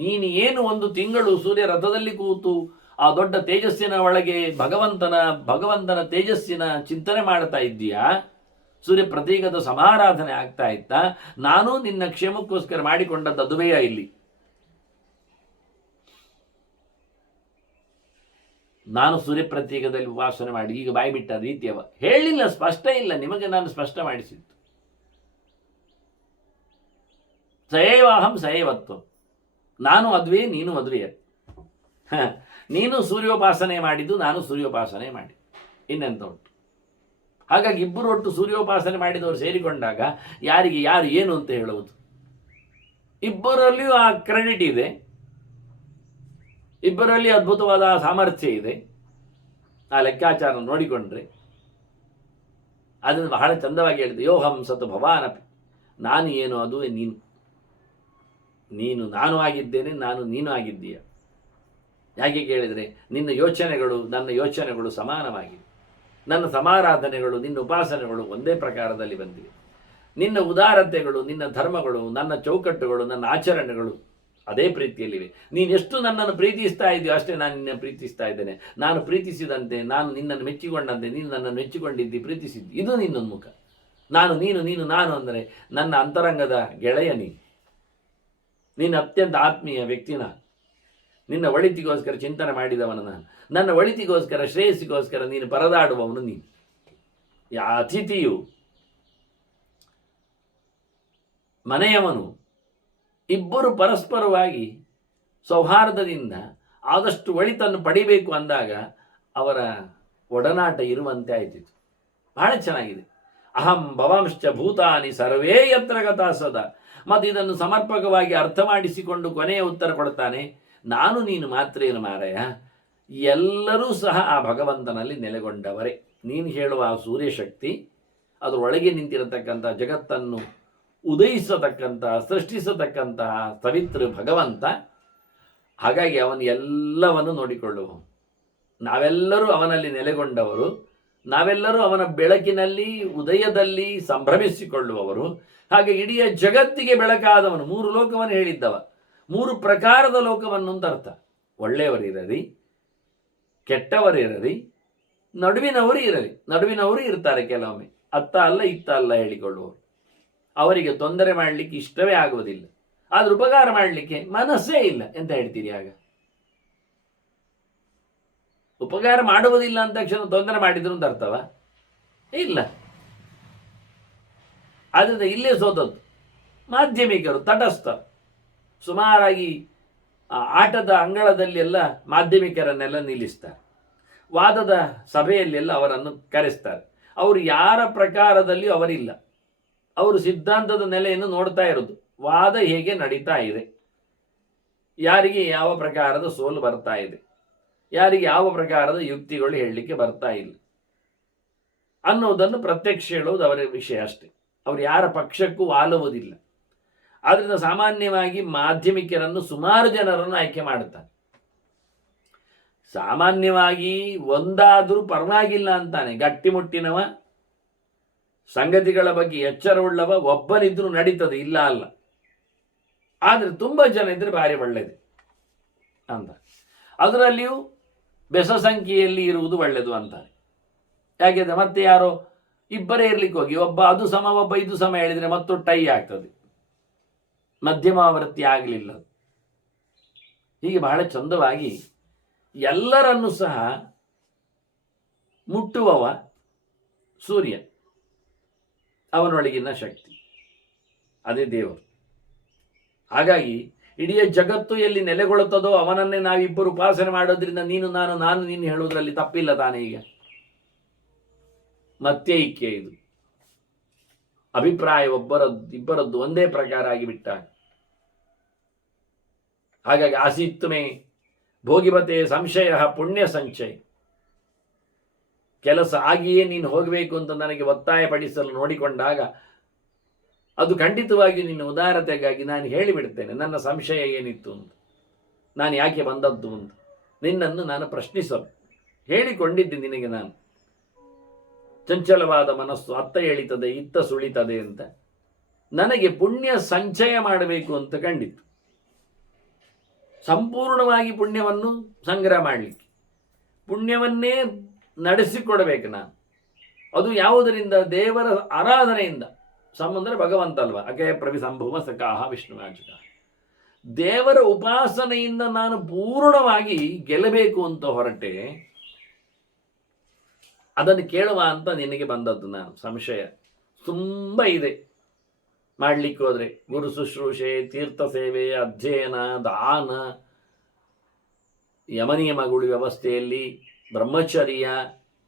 ನೀನು ಏನು ಒಂದು ತಿಂಗಳು ಸೂರ್ಯ ರಥದಲ್ಲಿ ಕೂತು ಆ ದೊಡ್ಡ ತೇಜಸ್ಸಿನ ಒಳಗೆ ಭಗವಂತನ ತೇಜಸ್ಸಿನ ಚಿಂತನೆ ಮಾಡ್ತಾ ಇದ್ದೀಯಾ, ಸೂರ್ಯ ಪ್ರತೀಕದ ಸಮಾರಾಧನೆ ಆಗ್ತಾ ಇತ್ತಾ, ನಾನು ನಿನ್ನ ಕ್ಷೇಮಕ್ಕೋಸ್ಕರ ಮಾಡಿಕೊಂಡದ್ದು ಅದುವೇ ಇಲ್ಲಿ. ನಾನು ಸೂರ್ಯ ಪ್ರತೀಕದಲ್ಲಿ ಉಪಾಸನೆ ಮಾಡಿ ಈಗ ಬಾಯ್ಬಿಟ್ಟ ರೀತಿಯವ ಹೇಳಿಲ್ಲ, ಸ್ಪಷ್ಟ ಇಲ್ಲ, ನಿಮಗೆ ನಾನು ಸ್ಪಷ್ಟ ಮಾಡಿಸಿದ್ದು. ಸಯೇವಾಹಂ ಸಯೇವತ್ವ, ನಾನು ಅದ್ವೇ ನೀನು ಅದ್ವೇ. ನೀನು ಸೂರ್ಯೋಪಾಸನೆ ಮಾಡಿದ್ದು, ನಾನು ಸೂರ್ಯೋಪಾಸನೆ ಮಾಡಿ, ಇನ್ನೆಂತ ಉಂಟು? ಹಾಗಾಗಿ ಇಬ್ಬರು ಒಟ್ಟು ಸೂರ್ಯೋಪಾಸನೆ ಮಾಡಿದವರು ಸೇರಿಕೊಂಡಾಗ ಯಾರಿಗೆ ಯಾರು ಏನು ಅಂತ ಹೇಳುವುದು? ಇಬ್ಬರಲ್ಲಿಯೂ ಆ ಕ್ರೆಡಿಟ್ ಇದೆ, ಇಬ್ಬರಲ್ಲಿ ಅದ್ಭುತವಾದ ಸಾಮರ್ಥ್ಯ ಇದೆ. ಆ ಲೆಕ್ಕಾಚಾರ ನೋಡಿಕೊಂಡ್ರೆ ಅದನ್ನು ಬಹಳ ಚಂದವಾಗಿ ಹೇಳಿದೆ. ಯೋಹಂ ಸತು ಭವಾನಪಿ, ನಾನು ಏನು ಅದು ನೀನು, ನೀನು ನಾನು ಆಗಿದ್ದೇನೆ, ನಾನು ನೀನು ಆಗಿದ್ದೀಯ. ಯಾಕೆ ಕೇಳಿದರೆ ನಿನ್ನ ಯೋಚನೆಗಳು ನನ್ನ ಯೋಚನೆಗಳು ಸಮಾನವಾಗಿವೆ, ನನ್ನ ಸಮಾರಾಧನೆಗಳು ನಿನ್ನ ಉಪಾಸನೆಗಳು ಒಂದೇ ಪ್ರಕಾರದಲ್ಲಿ ಬಂದಿವೆ. ನಿನ್ನ ಉದಾರತೆಗಳು, ನಿನ್ನ ಧರ್ಮಗಳು, ನನ್ನ ಚೌಕಟ್ಟುಗಳು, ನನ್ನ ಆಚರಣೆಗಳು ಅದೇ ಪ್ರೀತಿಯಲ್ಲಿವೆ. ನೀನು ಎಷ್ಟು ನನ್ನನ್ನು ಪ್ರೀತಿಸ್ತಾ ಇದೆಯೋ ಅಷ್ಟೇ ನಾನು ನಿನ್ನನ್ನು ಪ್ರೀತಿಸ್ತಾ ಇದ್ದೇನೆ. ನಾನು ಪ್ರೀತಿಸಿದಂತೆ, ನಾನು ನಿನ್ನನ್ನು ಮೆಚ್ಚಿಕೊಂಡಂತೆ ನೀನು ನನ್ನನ್ನು ಮೆಚ್ಚಿಕೊಂಡಿದ್ದಿ, ಪ್ರೀತಿಸಿದ್ದಿ. ಇದು ನಿನ್ನೊಂದು ಮುಖ. ನಾನು ನೀನು, ನೀನು ನಾನು ಅಂದರೆ ನನ್ನ ಅಂತರಂಗದ ಗೆಳೆಯ ನೀನು, ನಿನ್ನ ಅತ್ಯಂತ ಆತ್ಮೀಯ ವ್ಯಕ್ತಿ ನಾನು, ನಿನ್ನ ಒಳಿತಿಗೋಸ್ಕರ ಚಿಂತನೆ ಮಾಡಿದವನು ನಾನು, ನನ್ನ ಒಳಿತಿಗೋಸ್ಕರ ಶ್ರೇಯಸ್ಸಿಗೋಸ್ಕರ ನೀನು ಪರದಾಡುವವನು ನೀನು. ಅತಿಥಿಯು ಮನೆಯವನು ಇಬ್ಬರು ಪರಸ್ಪರವಾಗಿ ಸೌಹಾರ್ದದಿಂದ ಆದಷ್ಟು ಒಳಿತನ್ನು ಪಡಿಬೇಕು ಅಂದಾಗ ಅವರ ಒಡನಾಟ ಇರುವಂತೆ ಆಯ್ತಿತ್ತು. ಬಹಳ ಚೆನ್ನಾಗಿದೆ. ಅಹಂ ಭವಾಂಶ್ಚ ಭೂತಾನಿ ಸರ್ವೇ ಯತ್ರ ಗತಾ ಸದಾ. ಮತ್ತು ಇದನ್ನು ಸಮರ್ಪಕವಾಗಿ ಅರ್ಥ ಮಾಡಿಸಿಕೊಂಡು ಕೊನೆಯ ಉತ್ತರ ಕೊಡ್ತಾನೆ, ನಾನು ನೀನು ಮಾತ್ರ ಏನು ಮಾರಾಯ, ಎಲ್ಲರೂ ಸಹ ಆ ಭಗವಂತನಲ್ಲಿ ನೆಲೆಗೊಂಡವರೇ. ನೀನು ಹೇಳುವ ಆ ಸೂರ್ಯಶಕ್ತಿ ಅದರೊಳಗೆ ನಿಂತಿರತಕ್ಕಂಥ ಜಗತ್ತನ್ನು ಉದಯಿಸತಕ್ಕಂತಹ, ಸೃಷ್ಟಿಸತಕ್ಕಂತಹ ಸವಿತೃ ಭಗವಂತ. ಹಾಗಾಗಿ ಅವನು ಎಲ್ಲವನ್ನು ನೋಡಿಕೊಳ್ಳುವ, ನಾವೆಲ್ಲರೂ ಅವನಲ್ಲಿ ನೆಲೆಗೊಂಡವರು, ನಾವೆಲ್ಲರೂ ಅವನ ಬೆಳಕಿನಲ್ಲಿ ಉದಯದಲ್ಲಿ ಸಂಭ್ರಮಿಸಿಕೊಳ್ಳುವವರು. ಹಾಗೆ ಇಡೀ ಜಗತ್ತಿಗೆ ಬೆಳಕಾದವನು, 3 ಲೋಕವನ್ನು ಹೇಳಿದ್ದವ, 3 ಪ್ರಕಾರದ ಲೋಕವನ್ನು ಅಂತ ಅರ್ಥ. ಒಳ್ಳೆಯವರಿರಲಿ, ಕೆಟ್ಟವರಿರಲಿ, ನಡುವಿನವರು ಇರಲಿ. ನಡುವಿನವರು ಇರ್ತಾರೆ ಕೆಲವೊಮ್ಮೆ, ಅತ್ತ ಅಲ್ಲ ಇತ್ತ ಅಲ್ಲ ಹೇಳಿಕೊಳ್ಳುವರು. ಅವರಿಗೆ ತೊಂದರೆ ಮಾಡಲಿಕ್ಕೆ ಇಷ್ಟವೇ ಆಗುವುದಿಲ್ಲ, ಆದ್ರೆ ಉಪಕಾರ ಮಾಡಲಿಕ್ಕೆ ಮನಸ್ಸೇ ಇಲ್ಲ. ಎಂತ ಹೇಳ್ತೀರಿ? ಆಗ ಉಪಕಾರ ಮಾಡುವುದಿಲ್ಲ ಅಂತ ತಕ್ಷಣ ತೊಂದರೆ ಮಾಡಿದ್ರು ಅಂತ ಅರ್ಥವ? ಇಲ್ಲ. ಆದ್ರಿಂದ ಇಲ್ಲೇ ಸೋತದ್ದು ಮಾಧ್ಯಮಿಕರು, ತಟಸ್ಥ. ಸುಮಾರಾಗಿ ಆಟದ ಅಂಗಳದಲ್ಲಿ ಎಲ್ಲ ಮಾಧ್ಯಮಿಕರನ್ನೆಲ್ಲ ನಿಲ್ಲಿಸ್ತಾರೆ, ವಾದದ ಸಭೆಯಲ್ಲೆಲ್ಲ ಅವರನ್ನು ಕರೆಸ್ತಾರೆ. ಅವರು ಯಾರ ಪ್ರಕಾರದಲ್ಲಿಯೂ ಅವರಿಲ್ಲ, ಅವರು ಸಿದ್ಧಾಂತದ ನೆಲೆಯನ್ನು ನೋಡ್ತಾ ಇರೋದು, ವಾದ ಹೇಗೆ ನಡೀತಾ ಇದೆ, ಯಾರಿಗೆ ಯಾವ ಪ್ರಕಾರದ ಸೋಲು ಬರ್ತಾ ಇದೆ, ಯಾರಿಗೆ ಯಾವ ಪ್ರಕಾರದ ಯುಕ್ತಿಗಳು ಹೇಳಲಿಕ್ಕೆ ಬರ್ತಾ ಇಲ್ಲ ಅನ್ನೋದನ್ನು ಪ್ರತ್ಯಕ್ಷ ಹೇಳುವುದು ಅವರ ವಿಷಯ ಅಷ್ಟೇ. ಅವರು ಯಾರ ಪಕ್ಷಕ್ಕೂ ವಾಲುವುದಿಲ್ಲ. ಆದ್ರಿಂದ ಸಾಮಾನ್ಯವಾಗಿ ಮಾಧ್ಯಮಿಕರನ್ನು ಸುಮಾರು ಜನರನ್ನು ಆಯ್ಕೆ ಮಾಡುತ್ತಾರೆ. ಸಾಮಾನ್ಯವಾಗಿ ಒಂದಾದರೂ ಪರವಾಗಿಲ್ಲ ಅಂತಾನೆ, ಗಟ್ಟಿಮುಟ್ಟಿನವ, ಸಂಗತಿಗಳ ಬಗ್ಗೆ ಎಚ್ಚರವುಳ್ಳವ ಒಬ್ಬನಿದ್ರೂ ನಡೀತದೆ, ಇಲ್ಲ ಅಲ್ಲ. ಆದರೆ ತುಂಬ ಜನ ಇದ್ರೆ ಭಾರಿ ಒಳ್ಳೆಯದು ಅಂತ. ಅದರಲ್ಲಿಯೂ ಬೆಸ ಸಂಖ್ಯೆಯಲ್ಲಿ ಇರುವುದು ಒಳ್ಳೆಯದು ಅಂತಾರೆ. ಯಾಕೆಂದ್ರೆ ಮತ್ತೆ ಯಾರೋ ಇಬ್ಬರೇ ಇರ್ಲಿಕ್ಕೆ ಹೋಗಿ ಒಬ್ಬ ಅದು ಸಮ ಒಬ್ಬ ಇದು ಸಮ ಹೇಳಿದರೆ ಮತ್ತು ಟೈ ಆಗ್ತದೆ, ಮಧ್ಯಮಾವೃತ್ತಿ ಆಗಲಿಲ್ಲ. ಹೀಗೆ ಬಹಳ ಚಂದವಾಗಿ ಎಲ್ಲರನ್ನೂ ಸಹ ಮುಟ್ಟುವವ ಸೂರ್ಯ, ಅವನೊಳಗಿನ ಶಕ್ತಿ, ಅದೇ ದೇವರು. ಹಾಗಾಗಿ ಇಡೀ ಜಗತ್ತು ಎಲ್ಲಿ ನೆಲೆಗೊಳ್ಳುತ್ತದೋ ಅವನನ್ನೇ ನಾವಿಬ್ಬರು ಉಪಾಸನೆ ಮಾಡೋದ್ರಿಂದ ನೀನು ನಾನು, ನಾನು ನೀನು ಹೇಳುವುದರಲ್ಲಿ ತಪ್ಪಿಲ್ಲ ತಾನೇ. ಈಗ ಮತ್ತೆ ಐಕ್ಯ, ಇದು ಅಭಿಪ್ರಾಯ ಇಬ್ಬರದ್ದು ಒಂದೇ ಪ್ರಕಾರ ಆಗಿಬಿಟ್ಟ. ಹಾಗಾಗಿ ಆಸೀತ್ ಮೇ ಭೋಗಿಬತೆ ಸಂಶಯ ಪುಣ್ಯ ಸಂಚಯ. ಕೆಲಸ ಆಗಿಯೇ ನೀನು ಹೋಗಬೇಕು ಅಂತ ನನಗೆ ಒತ್ತಾಯಪಡಿಸಲು ನೋಡಿಕೊಂಡಾಗ ಅದು ಖಂಡಿತವಾಗಿಯೂ ನಿನ್ನ ಉದಾರತೆಗಾಗಿ ನಾನು ಹೇಳಿಬಿಡ್ತೇನೆ ನನ್ನ ಸಂಶಯ ಏನಿತ್ತು ಅಂತ, ನಾನು ಯಾಕೆ ಬಂದದ್ದು ಅಂತ ನಿನ್ನನ್ನು ನಾನು ಪ್ರಶ್ನಿಸಲು ಹೇಳಿಕೊಂಡಿದ್ದೆ ನಿನಗೆ. ನಾನು ಚಂಚಲವಾದ ಮನಸ್ಸು ಅತ್ತ ಎಳಿತದೆ ಇತ್ತ ಸುಳಿತದೆ ಅಂತ ನನಗೆ ಪುಣ್ಯ ಸಂಚಯ ಮಾಡಬೇಕು ಅಂತ ಕಂಡಿತ್ತು. ಸಂಪೂರ್ಣವಾಗಿ ಪುಣ್ಯವನ್ನು ಸಂಗ್ರಹ ಮಾಡಲಿಕ್ಕೆ, ಪುಣ್ಯವನ್ನೇ ನಡೆಸಿಕೊಡಬೇಕು ನಾನು. ಅದು ಯಾವುದರಿಂದ? ದೇವರ ಆರಾಧನೆಯಿಂದ. ಸಂಬಂಧ ಭಗವಂತ ಅಲ್ವಾ, ಅಕೇ ಪ್ರವಿ ಸಂಭವ ಸಕಾಹ ವಿಷ್ಣುವಾಚಕ. ದೇವರ ಉಪಾಸನೆಯಿಂದ ನಾನು ಪೂರ್ಣವಾಗಿ ಗೆಲ್ಲಬೇಕು ಅಂತ ಹೊರಟೆ. ಅದನ್ನು ಕೇಳುವ ಅಂತ ನಿನಗೆ ಬಂದದ್ದು ನಾನು. ಸಂಶಯ ತುಂಬ ಇದೆ ಮಾಡಲಿಕ್ಕೆ ಹೋದರೆ. ಗುರು ಶುಶ್ರೂಷೆ, ತೀರ್ಥ ಸೇವೆ, ಅಧ್ಯಯನ, ದಾನ, ಯಮನಿಯಮಗಳು ವ್ಯವಸ್ಥೆಯಲ್ಲಿ, ಬ್ರಹ್ಮಚರ್ಯ,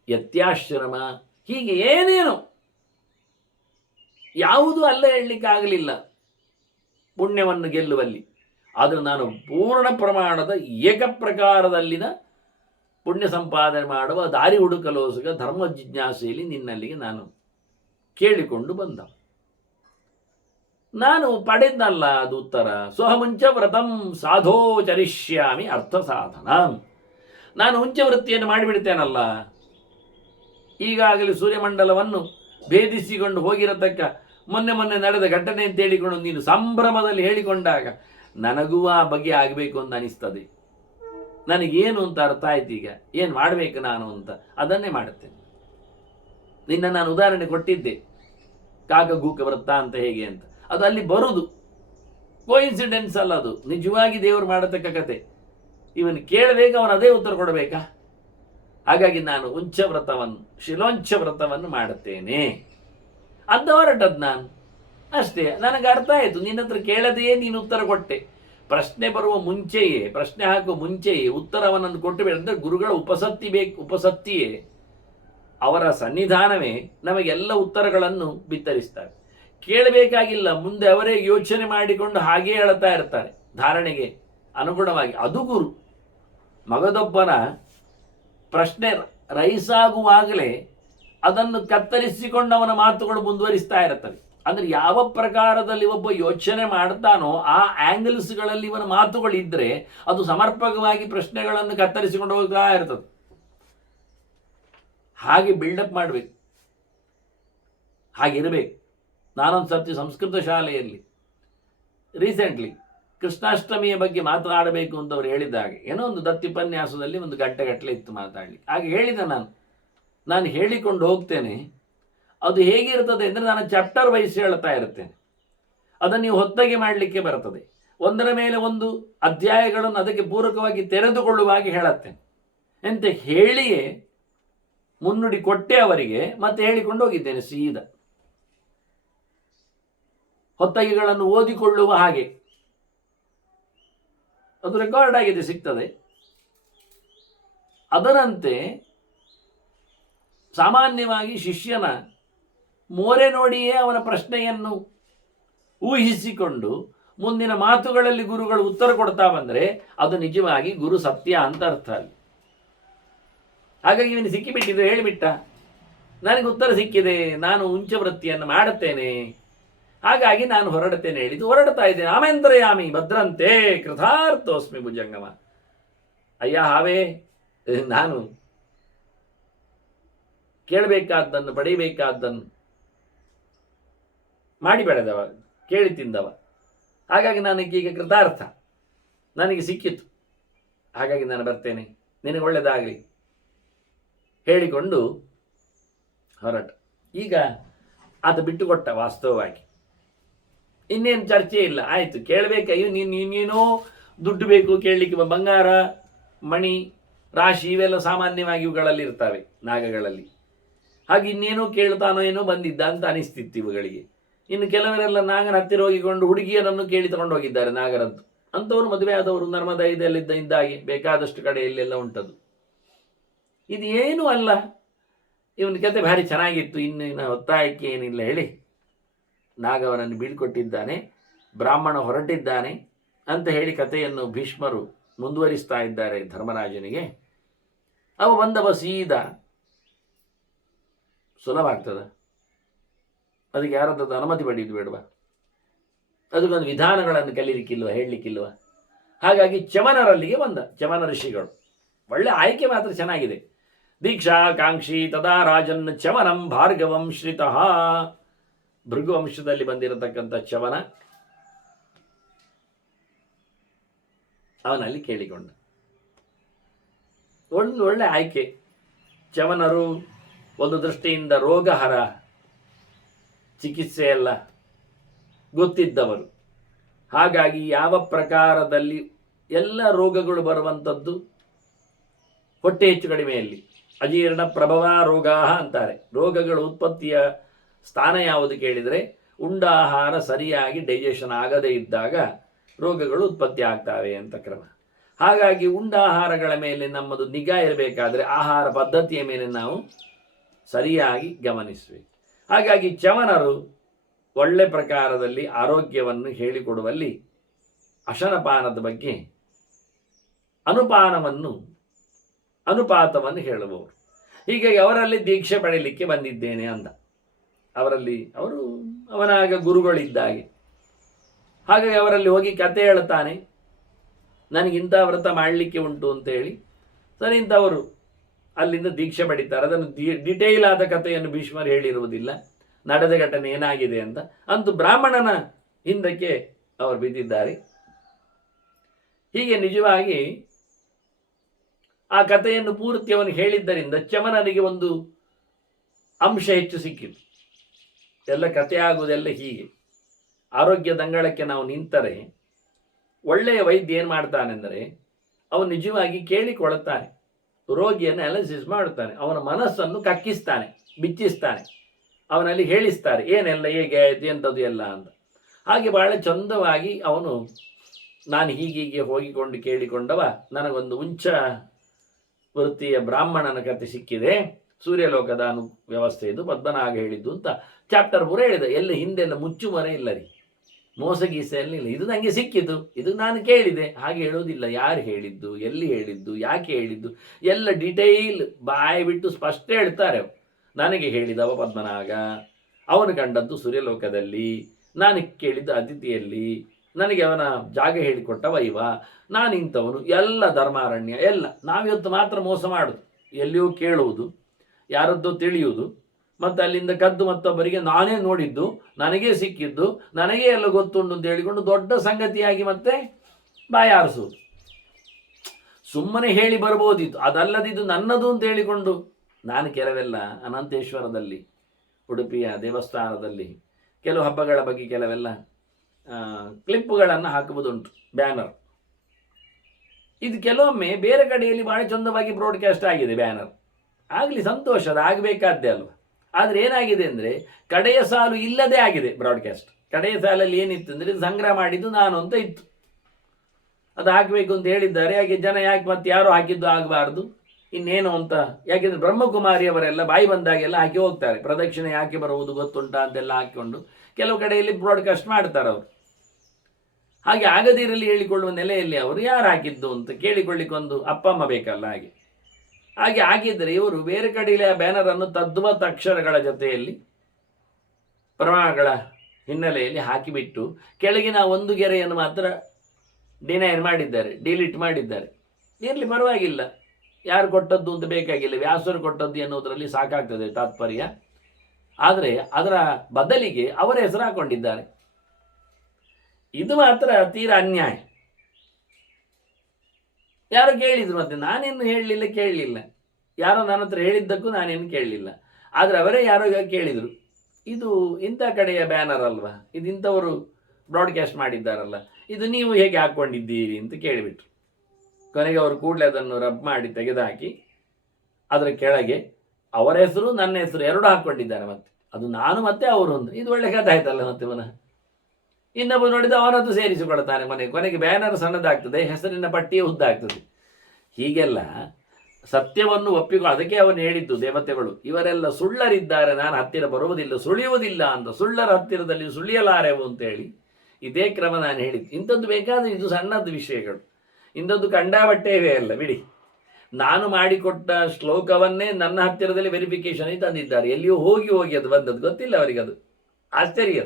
ಯತ್ಯಾಶ್ರಮ, ಹೀಗೆ ಏನೇನು ಯಾವುದೂ ಅಲ್ಲ ಹೇಳಲಿಕ್ಕಾಗಲಿಲ್ಲ ಪುಣ್ಯವನ್ನು ಗೆಲ್ಲುವಲ್ಲಿ. ಆದರೆ ನಾನು ಪೂರ್ಣ ಪ್ರಮಾಣದ ಏಕಪ್ರಕಾರದಲ್ಲಿನ ಪುಣ್ಯ ಸಂಪಾದನೆ ಮಾಡುವ ದಾರಿ ಹುಡುಕಲೋಸುಗ ಧರ್ಮ ಜಿಜ್ಞಾಸೆಯಲ್ಲಿ ನಿನ್ನಲ್ಲಿಗೆ ನಾನು ಕೇಳಿಕೊಂಡು ಬಂದ. ನಾನು ಪಡೆದಲ್ಲ ಅದು ಉತ್ತರ. ಸ್ವಹಮುಂಚ ವ್ರತಂ ಸಾಧೋ ಚರಿಷ್ಯಾಮಿ ಅರ್ಥ ಸಾಧನ. ನಾನು ಉಂಚವೃತ್ತಿಯನ್ನು ಮಾಡಿಬಿಡ್ತೇನಲ್ಲ. ಈಗಾಗಲೇ ಸೂರ್ಯಮಂಡಲವನ್ನು ಭೇದಿಸಿಕೊಂಡು ಹೋಗಿರತಕ್ಕ ಮೊನ್ನೆ ನಡೆದ ಘಟನೆ ಅಂತ ಹೇಳಿಕೊಂಡು ನೀನು ಸಂಭ್ರಮದಲ್ಲಿ ಹೇಳಿಕೊಂಡಾಗ ನನಗೂ ಆ ಬಗ್ಗೆ ಆಗಬೇಕು ಅಂತ ಅನಿಸ್ತದೆ. ನನಗೇನು ಅಂತ ಅರ್ಥ ಆಯ್ತು. ಈಗ ಏನು ಮಾಡಬೇಕು ನಾನು ಅಂತ ಅದನ್ನೇ ಮಾಡುತ್ತೇನೆ. ನಿನ್ನ ನಾನು ಉದಾಹರಣೆ ಕೊಟ್ಟಿದ್ದೆ, ಕಾಕಗೂಕ ವೃತ್ತ ಅಂತ ಹೇಗೆ ಅಂತ. ಅದು ಅಲ್ಲಿ ಬರುವುದು ಕೋಇನ್ಸಿಡೆನ್ಸ್ ಅಲ್ಲ, ಅದು ನಿಜವಾಗಿ ದೇವರು ಮಾಡತಕ್ಕ ಕತೆ. ಇವನು ಕೇಳಬೇಕು, ಅವನು ಅದೇ ಉತ್ತರ ಕೊಡಬೇಕಾ? ಹಾಗಾಗಿ ನಾನು ಉಂಚ ವ್ರತವನ್ನು, ಶಿಲೋಂಚ ವ್ರತವನ್ನು ಮಾಡುತ್ತೇನೆ ಅಂತ ಹೊರಟದ್ದು ನಾನು ಅಷ್ಟೇ. ನನಗೆ ಅರ್ಥ ಆಯಿತು. ನಿನ್ನ ಹತ್ರ ಕೇಳದೆಯೇ ನೀನು ಉತ್ತರ ಕೊಟ್ಟೆ. ಪ್ರಶ್ನೆ ಬರುವ ಮುಂಚೆಯೇ, ಪ್ರಶ್ನೆ ಹಾಕುವ ಮುಂಚೆಯೇ ಉತ್ತರವನ್ನು ಕೊಟ್ಟು ಬೇಡಂದ್ರೆ ಗುರುಗಳ ಉಪಸತ್ತಿಯೇ, ಅವರ ಸನ್ನಿಧಾನವೇ ನಮಗೆಲ್ಲ ಉತ್ತರಗಳನ್ನು ಬಿತ್ತರಿಸ್ತಾರೆ. ಕೇಳಬೇಕಾಗಿಲ್ಲ, ಮುಂದೆ ಅವರೇ ಯೋಚನೆ ಮಾಡಿಕೊಂಡು ಹಾಗೇ ಹೇಳ್ತಾ ಇರ್ತಾರೆ ಧಾರಣೆಗೆ ಅನುಗುಣವಾಗಿ. ಅದು ಗುರು. ಮಗದೊಬ್ಬನ ಪ್ರಶ್ನೆ ರೈಸಾಗುವಾಗಲೇ ಅದನ್ನು ಕತ್ತರಿಸಿಕೊಂಡು ಅವನ ಮಾತುಗಳು ಮುಂದುವರಿಸ್ತಾ ಇರುತ್ತವೆ. ಅಂದ್ರೆ ಯಾವ ಪ್ರಕಾರದಲ್ಲಿ ಒಬ್ಬ ಯೋಚನೆ ಮಾಡ್ತಾನೋ ಆ ಆಂಗಲ್ಸ್ಗಳಲ್ಲಿ ಇವನ ಮಾತುಗಳಿದ್ರೆ ಅದು ಸಮರ್ಪಕವಾಗಿ ಪ್ರಶ್ನೆಗಳನ್ನು ಕತ್ತರಿಸಿಕೊಂಡು ಹೋಗ್ತಾ ಇರ್ತದೆ. ಹಾಗೆ ಬಿಲ್ಡಪ್ ಮಾಡಬೇಕು, ಹಾಗಿರಬೇಕು. ನಾನೊಂದು ಸರ್ತಿ ಸಂಸ್ಕೃತ ಶಾಲೆಯಲ್ಲಿ ರೀಸೆಂಟ್ಲಿ ಕೃಷ್ಣಾಷ್ಟಮಿಯ ಬಗ್ಗೆ ಮಾತನಾಡಬೇಕು ಅಂತ ಅವರು ಹೇಳಿದಾಗ ಏನೋ ಒಂದು ದತ್ತಿಪನ್ಯಾಸದಲ್ಲಿ ಒಂದು ಗಂಟೆಗಟ್ಟಲೆ ಇತ್ತು ಮಾತಾಡಲಿಕ್ಕೆ. ಹಾಗೆ ಹೇಳಿದೆ ನಾನು ಹೇಳಿಕೊಂಡು ಹೋಗ್ತೇನೆ. ಅದು ಹೇಗಿರ್ತದೆ ಅಂದರೆ ನಾನು ಚಾಪ್ಟರ್ ವೈಸ್ ಹೇಳ್ತಾ ಇರ್ತೇನೆ. ಅದನ್ನು ನೀವು ಹೊತ್ತಗೆ ಮಾಡಲಿಕ್ಕೆ ಬರ್ತದೆ. ಒಂದರ ಮೇಲೆ ಒಂದು ಅಧ್ಯಾಯಗಳನ್ನು ಅದಕ್ಕೆ ಪೂರಕವಾಗಿ ತೆರೆದುಕೊಳ್ಳುವಾಗಿ ಹೇಳುತ್ತೇನೆ ಅಂತ ಹೇಳಿಯೇ ಮುನ್ನುಡಿ ಕೊಟ್ಟೆ ಅವರಿಗೆ. ಮತ್ತೆ ಹೇಳಿಕೊಂಡು ಹೋಗಿದ್ದೇನೆ ಸೀದಾ. ಹೊತ್ತಗೆಗಳನ್ನು ಓದಿಕೊಳ್ಳುವ ಹಾಗೆ ಅದು ರೆಕಾರ್ಡ್ ಆಗಿದೆ, ಸಿಗ್ತದೆ. ಅದರಂತೆ ಸಾಮಾನ್ಯವಾಗಿ ಶಿಷ್ಯನ ಮೋರೆ ನೋಡಿಯೇ ಅವನ ಪ್ರಶ್ನೆಯನ್ನು ಊಹಿಸಿಕೊಂಡು ಮುಂದಿನ ಮಾತುಗಳಲ್ಲಿ ಗುರುಗಳು ಉತ್ತರ ಕೊಡ್ತಾ ಬಂದರೆ ಅದು ನಿಜವಾಗಿ ಗುರು ಸತ್ಯ ಅಂತ ಅರ್ಥ ಅಲ್ಲಿ. ಹಾಗಾಗಿ ಇವನು ಸಿಕ್ಕಿಬಿಟ್ಟಿದ್ರೆ ಹೇಳಿಬಿಟ್ಟ, ನನಗೆ ಉತ್ತರ ಸಿಕ್ಕಿದೆ, ನಾನು ಉಂಚವೃತ್ತಿಯನ್ನು ಮಾಡುತ್ತೇನೆ, ಹಾಗಾಗಿ ನಾನು ಹೊರಡುತ್ತೇನೆ ಹೇಳಿದ್ದು ಹೊರಡ್ತಾ ಇದ್ದೇನೆ. ಆಮೇಂತರಯಾಮಿ ಭದ್ರಂತೆ ಕೃತಾರ್ಥೋಸ್ಮಿ ಭುಜಂಗಮ. ಅಯ್ಯ ಹಾವೇ, ನಾನು ಕೇಳಬೇಕಾದ್ದನ್ನು ಪಡೆಯಬೇಕಾದ್ದನ್ನು ಮಾಡಿ ಬೆಳೆದವ, ಕೇಳಿ ತಿಂದವ. ಹಾಗಾಗಿ ನನಗೀಗ ಕೃತಾರ್ಥ, ನನಗೆ ಸಿಕ್ಕಿತು. ಹಾಗಾಗಿ ನಾನು ಬರ್ತೇನೆ, ನಿನಗೆ ಒಳ್ಳೆಯದಾಗಲಿ ಹೇಳಿಕೊಂಡು ಹೊರಟ. ಈಗ ಆತ ಬಿಟ್ಟುಕೊಟ್ಟ ವಾಸ್ತವವಾಗಿ. ಇನ್ನೇನು ಚರ್ಚೆ ಇಲ್ಲ, ಆಯಿತು. ಕೇಳಬೇಕಯ್ಯೋ ನೀನೇನೋ ದುಡ್ಡು ಬೇಕು ಕೇಳಲಿಕ್ಕೆ, ಬಂಗಾರ ಮಣಿ ರಾಶಿ ಇವೆಲ್ಲ ಸಾಮಾನ್ಯವಾಗಿ ಇವುಗಳಲ್ಲಿ ಇರ್ತವೆ ನಾಗಗಳಲ್ಲಿ. ಹಾಗೆ ಇನ್ನೇನೋ ಕೇಳ್ತಾನೋ ಏನೋ ಬಂದಿದ್ದ ಅಂತ ಅನಿಸ್ತಿತ್ತು ಇವುಗಳಿಗೆ. ಇನ್ನು ಕೆಲವರೆಲ್ಲ ನಾಗನ ಹತ್ತಿರ ಹೋಗಿಕೊಂಡು ಹುಡುಗಿಯರನ್ನು ಕೇಳಿ ತಗೊಂಡು ಹೋಗಿದ್ದಾರೆ ನಾಗರದ್ದು. ಅಂಥವ್ರು ಮದುವೆ ಆದವರು ನರ್ಮದಾ ಇದ್ದಾಗೆ ಬೇಕಾದಷ್ಟು ಕಡೆಯಲ್ಲೆಲ್ಲ ಉಂಟದು. ಇದು ಏನೂ ಅಲ್ಲ. ಇವನ ಕತೆ ಭಾರಿ ಚೆನ್ನಾಗಿತ್ತು. ಇನ್ನು ಒತ್ತಾಯಕ್ಕೆ ಏನಿಲ್ಲ ಹೇಳಿ ನಾಗವನನ್ನು ಬೀಳ್ಕೊಟ್ಟಿದ್ದಾನೆ, ಬ್ರಾಹ್ಮಣ ಹೊರಟಿದ್ದಾನೆ ಅಂತ ಹೇಳಿ ಕಥೆಯನ್ನು ಭೀಷ್ಮರು ಮುಂದುವರಿಸ್ತಾ ಇದ್ದಾರೆ ಧರ್ಮರಾಜನಿಗೆ. ಅವ ಬಂದವ ಸೀದಾ ಸುಲಭ ಆಗ್ತದ? ಅದಕ್ಕೆ ಯಾರದ್ದು ಅನುಮತಿ ಪಡೆಯುದು ಬೇಡವಾ? ಅದಕ್ಕೊಂದು ವಿಧಾನಗಳನ್ನು ಕಲೀಲಿಕ್ಕಿಲ್ವ, ಹೇಳಲಿಕ್ಕಿಲ್ವ? ಹಾಗಾಗಿ ಚವನರಲ್ಲಿಗೆ ಬಂದ. ಚವನ ಋಷಿಗಳು ಒಳ್ಳೆ ಆಯ್ಕೆ ಮಾತ್ರ ಚೆನ್ನಾಗಿದೆ. ದೀಕ್ಷಾಕಾಂಕ್ಷಿ ತದಾ ರಾಜನ್ ಚವನಂ ಭಾರ್ಗವಂ ಶ್ರಿತಃ. ಭೃಗುವಂಶದಲ್ಲಿ ಬಂದಿರತಕ್ಕಂಥ ಚವನ ಅವನಲ್ಲಿ ಕೇಳಿಕೊಂಡ. ಒಳ್ಳೆ ಆಯ್ಕೆ. ಚವನರು ಒಂದು ದೃಷ್ಟಿಯಿಂದ ರೋಗಹರ, ಚಿಕಿತ್ಸೆಯೆಲ್ಲ ಗೊತ್ತಿದ್ದವರು. ಹಾಗಾಗಿ ಯಾವ ಪ್ರಕಾರದಲ್ಲಿ ಎಲ್ಲ ರೋಗಗಳು ಬರುವಂಥದ್ದು ಹೊಟ್ಟೆ ಹೆಚ್ಚು ಕಡಿಮೆಯಲ್ಲಿ ಅಜೀರ್ಣ ಪ್ರಭವ ರೋಗಾ ಅಂತಾರೆ. ರೋಗಗಳ ಉತ್ಪತ್ತಿಯ ಸ್ಥಾನ ಯಾವುದು ಕೇಳಿದರೆ, ಉಂಡ ಆಹಾರ ಸರಿಯಾಗಿ ಡೈಜೆಷನ್ ಆಗದೇ ಇದ್ದಾಗ ರೋಗಗಳು ಉತ್ಪತ್ತಿ ಆಗ್ತವೆ ಅಂತ ಕ್ರಮ. ಹಾಗಾಗಿ ಉಂಡ ಆಹಾರಗಳ ಮೇಲೆ ನಮ್ಮದು ನಿಗಾ ಇರಬೇಕಾದ್ರೆ ಆಹಾರ ಪದ್ಧತಿಯ ಮೇಲೆ ನಾವು ಸರಿಯಾಗಿ ಗಮನಿಸಬೇಕು. ಹಾಗಾಗಿ ಚವನರು ಒಳ್ಳೆ ಪ್ರಕಾರದಲ್ಲಿ ಆರೋಗ್ಯವನ್ನು ಹೇಳಿಕೊಡುವಲ್ಲಿ ಅಶನಪಾನದ ಬಗ್ಗೆ ಅನುಪಾತವನ್ನು ಹೇಳುವವರು. ಹೀಗಾಗಿ ಅವರಲ್ಲಿ ದೀಕ್ಷೆ ಪಡೆಯಲಿಕ್ಕೆ ಬಂದಿದ್ದೇನೆ ಅಂದ. ಅವರು ಅವನಾಗ ಗುರುಗಳಿದ್ದಾಗೆ. ಹಾಗಾಗಿ ಅವರಲ್ಲಿ ಹೋಗಿ ಕತೆ ಹೇಳ್ತಾನೆ, ನನಗಿಂಥ ವ್ರತ ಮಾಡಲಿಕ್ಕೆ ಉಂಟು ಅಂತೇಳಿ. ಸರಿ, ಇಂಥವರು ಅಲ್ಲಿಂದ ದೀಕ್ಷೆ ಪಡಿತಾರೆ. ಅದನ್ನು ಡಿಟೇಲ್ ಆದ ಕಥೆಯನ್ನು ಭೀಷ್ಮರು ಹೇಳಿರುವುದಿಲ್ಲ, ನಡೆದ ಘಟನೆ ಏನಾಗಿದೆ ಅಂತ. ಅಂತೂ ಬ್ರಾಹ್ಮಣನ ಹಿಂದಕ್ಕೆ ಅವರು ಬಿದ್ದಿದ್ದಾರೆ. ಹೀಗೆ ನಿಜವಾಗಿ ಆ ಕಥೆಯನ್ನು ಪೂರ್ತಿ ಅವನು ಹೇಳಿದ್ದರಿಂದ ಚವನನಿಗೆ ಒಂದು ಅಂಶ ಹೆಚ್ಚು ಸಿಕ್ಕಿತು. ಎಲ್ಲ ಕಥೆ ಆಗುವುದೆಲ್ಲ ಹೀಗೆ. ಆರೋಗ್ಯದ ಅಂಗಳಕ್ಕೆ ನಾವು ನಿಂತರೆ ಒಳ್ಳೆಯ ವೈದ್ಯ ಏನು ಮಾಡ್ತಾನೆಂದರೆ, ಅವನು ನಿಜವಾಗಿ ಕೇಳಿಕೊಳ್ಳುತ್ತಾನೆ, ರೋಗಿಯನ್ನು ಅನಾಲಿಸಿಸ್ ಮಾಡುತ್ತಾನೆ, ಅವನ ಮನಸ್ಸನ್ನು ಕಕ್ಕಿಸ್ತಾನೆ, ಬಿಚ್ಚಿಸ್ತಾನೆ, ಅವನಲ್ಲಿ ಹೇಳಿಸ್ತಾರೆ ಏನೆಲ್ಲ ಹೇಗೆ ಆಯಿತು ಎಂಥದ್ದು ಎಲ್ಲ ಅಂತ. ಹಾಗೆ ಬಹಳ ಚಂದವಾಗಿ ಅವನು, ನಾನು ಹೀಗೀಗೆ ಹೋಗಿಕೊಂಡು ಕೇಳಿಕೊಂಡವ, ನನಗೊಂದು ಉಂಚ ವೃತ್ತಿಯ ಬ್ರಾಹ್ಮಣನ ಕಥೆ ಸಿಕ್ಕಿದೆ, ಸೂರ್ಯಲೋಕದ ವ್ಯವಸ್ಥೆ ಇದು, ಪದ್ಮನಾಗ ಹೇಳಿದ್ದು ಅಂತ ಚಾಪ್ಟರ್ ಪೂರ ಹೇಳಿದ. ಎಲ್ಲ ಹಿಂದೆಲ್ಲ ಮುಚ್ಚುಮರೆ ಇಲ್ಲ ರೀ, ಮೋಸಗೀಸೆಯಲ್ಲಿ ಇಲ್ಲ. ಇದು ನನಗೆ ಸಿಕ್ಕಿತು, ಇದು ನಾನು ಕೇಳಿದೆ, ಹಾಗೆ ಹೇಳೋದಿಲ್ಲ. ಯಾರು ಹೇಳಿದ್ದು, ಎಲ್ಲಿ ಹೇಳಿದ್ದು, ಯಾಕೆ ಹೇಳಿದ್ದು, ಎಲ್ಲ ಡಿಟೇಲ್ ಬಾಯಿ ಬಿಟ್ಟು ಸ್ಪಷ್ಟ ಹೇಳ್ತಾರೆ. ನನಗೆ ಹೇಳಿದವ ಪದ್ಮನಾಗ, ಅವನು ಕಂಡದ್ದು ಸೂರ್ಯಲೋಕದಲ್ಲಿ, ನಾನು ಕೇಳಿದ್ದು ಅತಿಥಿಯಲ್ಲಿ, ನನಗೆ ಅವನ ಜಾಗ ಹೇಳಿಕೊಟ್ಟವ ಇವ, ನಾನು ಇಂಥವನು, ಎಲ್ಲ ಧರ್ಮಾರಣ್ಯ ಎಲ್ಲ. ನಾವಿವತ್ತು ಮಾತ್ರ ಮೋಸ ಮಾಡೋದು, ಎಲ್ಲಿಯೂ ಕೇಳುವುದು, ಯಾರದ್ದೋ ತಿಳಿಯುವುದು, ಮತ್ತು ಅಲ್ಲಿಂದ ಕದ್ದು ಮತ್ತೊಬ್ಬರಿಗೆ ನಾನೇ ನೋಡಿದ್ದು, ನನಗೇ ಸಿಕ್ಕಿದ್ದು, ನನಗೇ ಎಲ್ಲ ಗೊತ್ತುಂಟು ಅಂತ ಹೇಳಿಕೊಂಡು ದೊಡ್ಡ ಸಂಗತಿಯಾಗಿ ಮತ್ತೆ ಬಾಯಾರಿಸುವುದು. ಸುಮ್ಮನೆ ಹೇಳಿ ಬರ್ಬೋದಿತ್ತು, ಅದಲ್ಲದಿದ್ದು ನನ್ನದು ಅಂತ ಹೇಳಿಕೊಂಡು. ನಾನು ಕೆಲವೆಲ್ಲ ಅನಂತೇಶ್ವರದಲ್ಲಿ, ಉಡುಪಿಯ ದೇವಸ್ಥಾನದಲ್ಲಿ ಕೆಲವು ಹಬ್ಬಗಳ ಬಗ್ಗೆ ಕೆಲವೆಲ್ಲ ಕ್ಲಿಪ್ಪುಗಳನ್ನು ಹಾಕುವುದುಂಟು, ಬ್ಯಾನರ್. ಇದು ಕೆಲವೊಮ್ಮೆ ಬೇರೆ ಕಡೆಯಲ್ಲಿ ಭಾಳ ಚಂದವಾಗಿ ಬ್ರಾಡ್ಕಾಸ್ಟ್ ಆಗಿದೆ ಬ್ಯಾನರ್, ಆಗಲಿ ಸಂತೋಷ, ಅದು ಆಗಬೇಕಾದ್ದೇ ಅಲ್ವ. ಆದರೆ ಏನಾಗಿದೆ ಅಂದರೆ ಕಡೆಯ ಸಾಲು ಇಲ್ಲದೆ ಆಗಿದೆ ಬ್ರಾಡ್ಕಾಸ್ಟ್. ಕಡೆಯ ಸಾಲಲ್ಲಿ ಏನಿತ್ತು ಅಂದರೆ ಸಂಗ್ರಹ ಮಾಡಿದ್ದು ನಾನು ಅಂತ ಇತ್ತು, ಅದು ಹಾಕಬೇಕು ಅಂತ ಹೇಳಿದ್ದಾರೆ. ಹಾಗೆ ಜನ ಯಾಕೆ ಮತ್ತೆ ಯಾರು ಹಾಕಿದ್ದು ಆಗಬಾರ್ದು ಇನ್ನೇನು ಅಂತ. ಯಾಕೆಂದರೆ ಬ್ರಹ್ಮಕುಮಾರಿಯವರೆಲ್ಲ ಬಾಯಿ ಬಂದಾಗೆಲ್ಲ ಹಾಕಿ ಹೋಗ್ತಾರೆ, ಪ್ರದಕ್ಷಿಣೆ ಯಾಕೆ ಬರುವುದು ಗೊತ್ತುಂಟಾ ಅಂತೆಲ್ಲ ಹಾಕಿಕೊಂಡು ಕೆಲವು ಕಡೆಯಲ್ಲಿ ಬ್ರಾಡ್ಕಾಸ್ಟ್ ಮಾಡ್ತಾರೆ ಅವರು. ಹಾಗೆ ಆಗದಿರಲಿ ಹೇಳಿಕೊಳ್ಳುವ ನೆಲೆಯಲ್ಲಿ ಅವರು ಯಾರು ಹಾಕಿದ್ದು ಅಂತ ಕೇಳಿಕೊಳ್ಳಿಕ್ಕೆ ಒಂದು ಅಪ್ಪ ಅಮ್ಮ ಬೇಕಲ್ಲ. ಹಾಗೆ ಹಾಕಿದರೆ ಇವರು ಬೇರೆ ಕಡೆಯಲ್ಲಿ ಆ ಬ್ಯಾನರನ್ನು ತದ್ವತ್ ಅಕ್ಷರಗಳ ಜೊತೆಯಲ್ಲಿ ಪ್ರಮಾಣಗಳ ಹಿನ್ನೆಲೆಯಲ್ಲಿ ಹಾಕಿಬಿಟ್ಟು ಕೆಳಗಿನ ಒಂದು ಗೆರೆಯನ್ನು ಮಾತ್ರ ಡಿನೈನ್ ಮಾಡಿದ್ದಾರೆ, ಡಿಲೀಟ್ ಮಾಡಿದ್ದಾರೆ. ಇರಲಿ, ಪರವಾಗಿಲ್ಲ, ಯಾರು ಕೊಟ್ಟದ್ದು ಅಂತ ಬೇಕಾಗಿಲ್ಲ, ವ್ಯಾಸರು ಕೊಟ್ಟದ್ದು ಎನ್ನುವುದರಲ್ಲಿ ಸಾಕಾಗ್ತದೆ ತಾತ್ಪರ್ಯ. ಆದರೆ ಅದರ ಬದಲಿಗೆ ಅವರ ಹೆಸರು ಹಾಕೊಂಡಿದ್ದಾರೆ. ಇದು ಮಾತ್ರ ತೀರಾ ಅನ್ಯಾಯ. ಯಾರು ಕೇಳಿದ್ರು, ಮತ್ತೆ ನಾನೇನು ಹೇಳಲಿಲ್ಲ, ಕೇಳಲಿಲ್ಲ, ಯಾರೋ ನನ್ನ ಹತ್ರ ಹೇಳಿದ್ದಕ್ಕೂ ನಾನೇನು ಕೇಳಲಿಲ್ಲ. ಆದರೆ ಅವರೇ ಯಾರೋ ಕೇಳಿದರು, ಇದು ಇಂಥ ಕಡೆಯ ಬ್ಯಾನರ್ ಅಲ್ವಾ, ಇದು ಇಂಥವರು ಬ್ರಾಡ್ಕಾಸ್ಟ್ ಮಾಡಿದ್ದಾರಲ್ಲ, ಇದು ನೀವು ಹೇಗೆ ಹಾಕ್ಕೊಂಡಿದ್ದೀರಿ ಅಂತ ಕೇಳಿಬಿಟ್ರು. ಕೊನೆಗೆ ಅವರು ಕೂಡಲೇ ಅದನ್ನು ರಬ್ ಮಾಡಿ ತೆಗೆದುಹಾಕಿ ಅದರ ಕೆಳಗೆ ಅವರ ಹೆಸರು ನನ್ನ ಹೆಸರು ಎರಡು ಹಾಕ್ಕೊಂಡಿದ್ದಾರೆ. ಮತ್ತೆ ಅದು ನಾನು ಮತ್ತೆ ಅವರು ಒಂದು, ಇದು ಒಳ್ಳೆ ಕಥೆ ಆಯ್ತಲ್ಲ. ಮತ್ತೆ ಪುನಃ ಇನ್ನೊಬ್ಬ ನೋಡಿದ ಅವನದ್ದು ಸೇರಿಸಿಕೊಳ್ತಾನೆ. ಕೊನೆಗೆ ಬ್ಯಾನರ್ ಸಣ್ಣದಾಗ್ತದೆ, ಹೆಸರಿನ ಪಟ್ಟಿಯೇ ಉದ್ದಾಗ್ತದೆ. ಹೀಗೆಲ್ಲ ಸತ್ಯವನ್ನು ಅದಕ್ಕೆ ಅವನು ಹೇಳಿದ್ದು ದೇವತೆಗಳು, ಇವರೆಲ್ಲ ಸುಳ್ಳರಿದ್ದಾರೆ, ನಾನು ಹತ್ತಿರ ಬರುವುದಿಲ್ಲ, ಸುಳಿಯುವುದಿಲ್ಲ ಅಂತ. ಸುಳ್ಳರ ಹತ್ತಿರದಲ್ಲಿ ಸುಳಿಯಲಾರೆವು ಅಂತೇಳಿ ಇದೇ ಕ್ರಮ ನಾನು ಹೇಳಿದ್ದು. ಇಂಥದ್ದು ಬೇಕಾದರೆ ಇದು ಸಣ್ಣದ್ದು ವಿಷಯಗಳು. ಇಂಥದ್ದು ಕಂಡಾಬಟ್ಟೆ ಇವೆ ಅಲ್ಲ ಬಿಡಿ. ನಾನು ಮಾಡಿಕೊಟ್ಟ ಶ್ಲೋಕವನ್ನೇ ನನ್ನ ಹತ್ತಿರದಲ್ಲಿ ವೆರಿಫಿಕೇಶನ್ ತಂದಿದ್ದಾರೆ. ಎಲ್ಲಿಯೂ ಹೋಗಿ ಅದು ಬಂದದ್ದು ಗೊತ್ತಿಲ್ಲ ಅವರಿಗೆ. ಅದು ಆಶ್ಚರ್ಯ.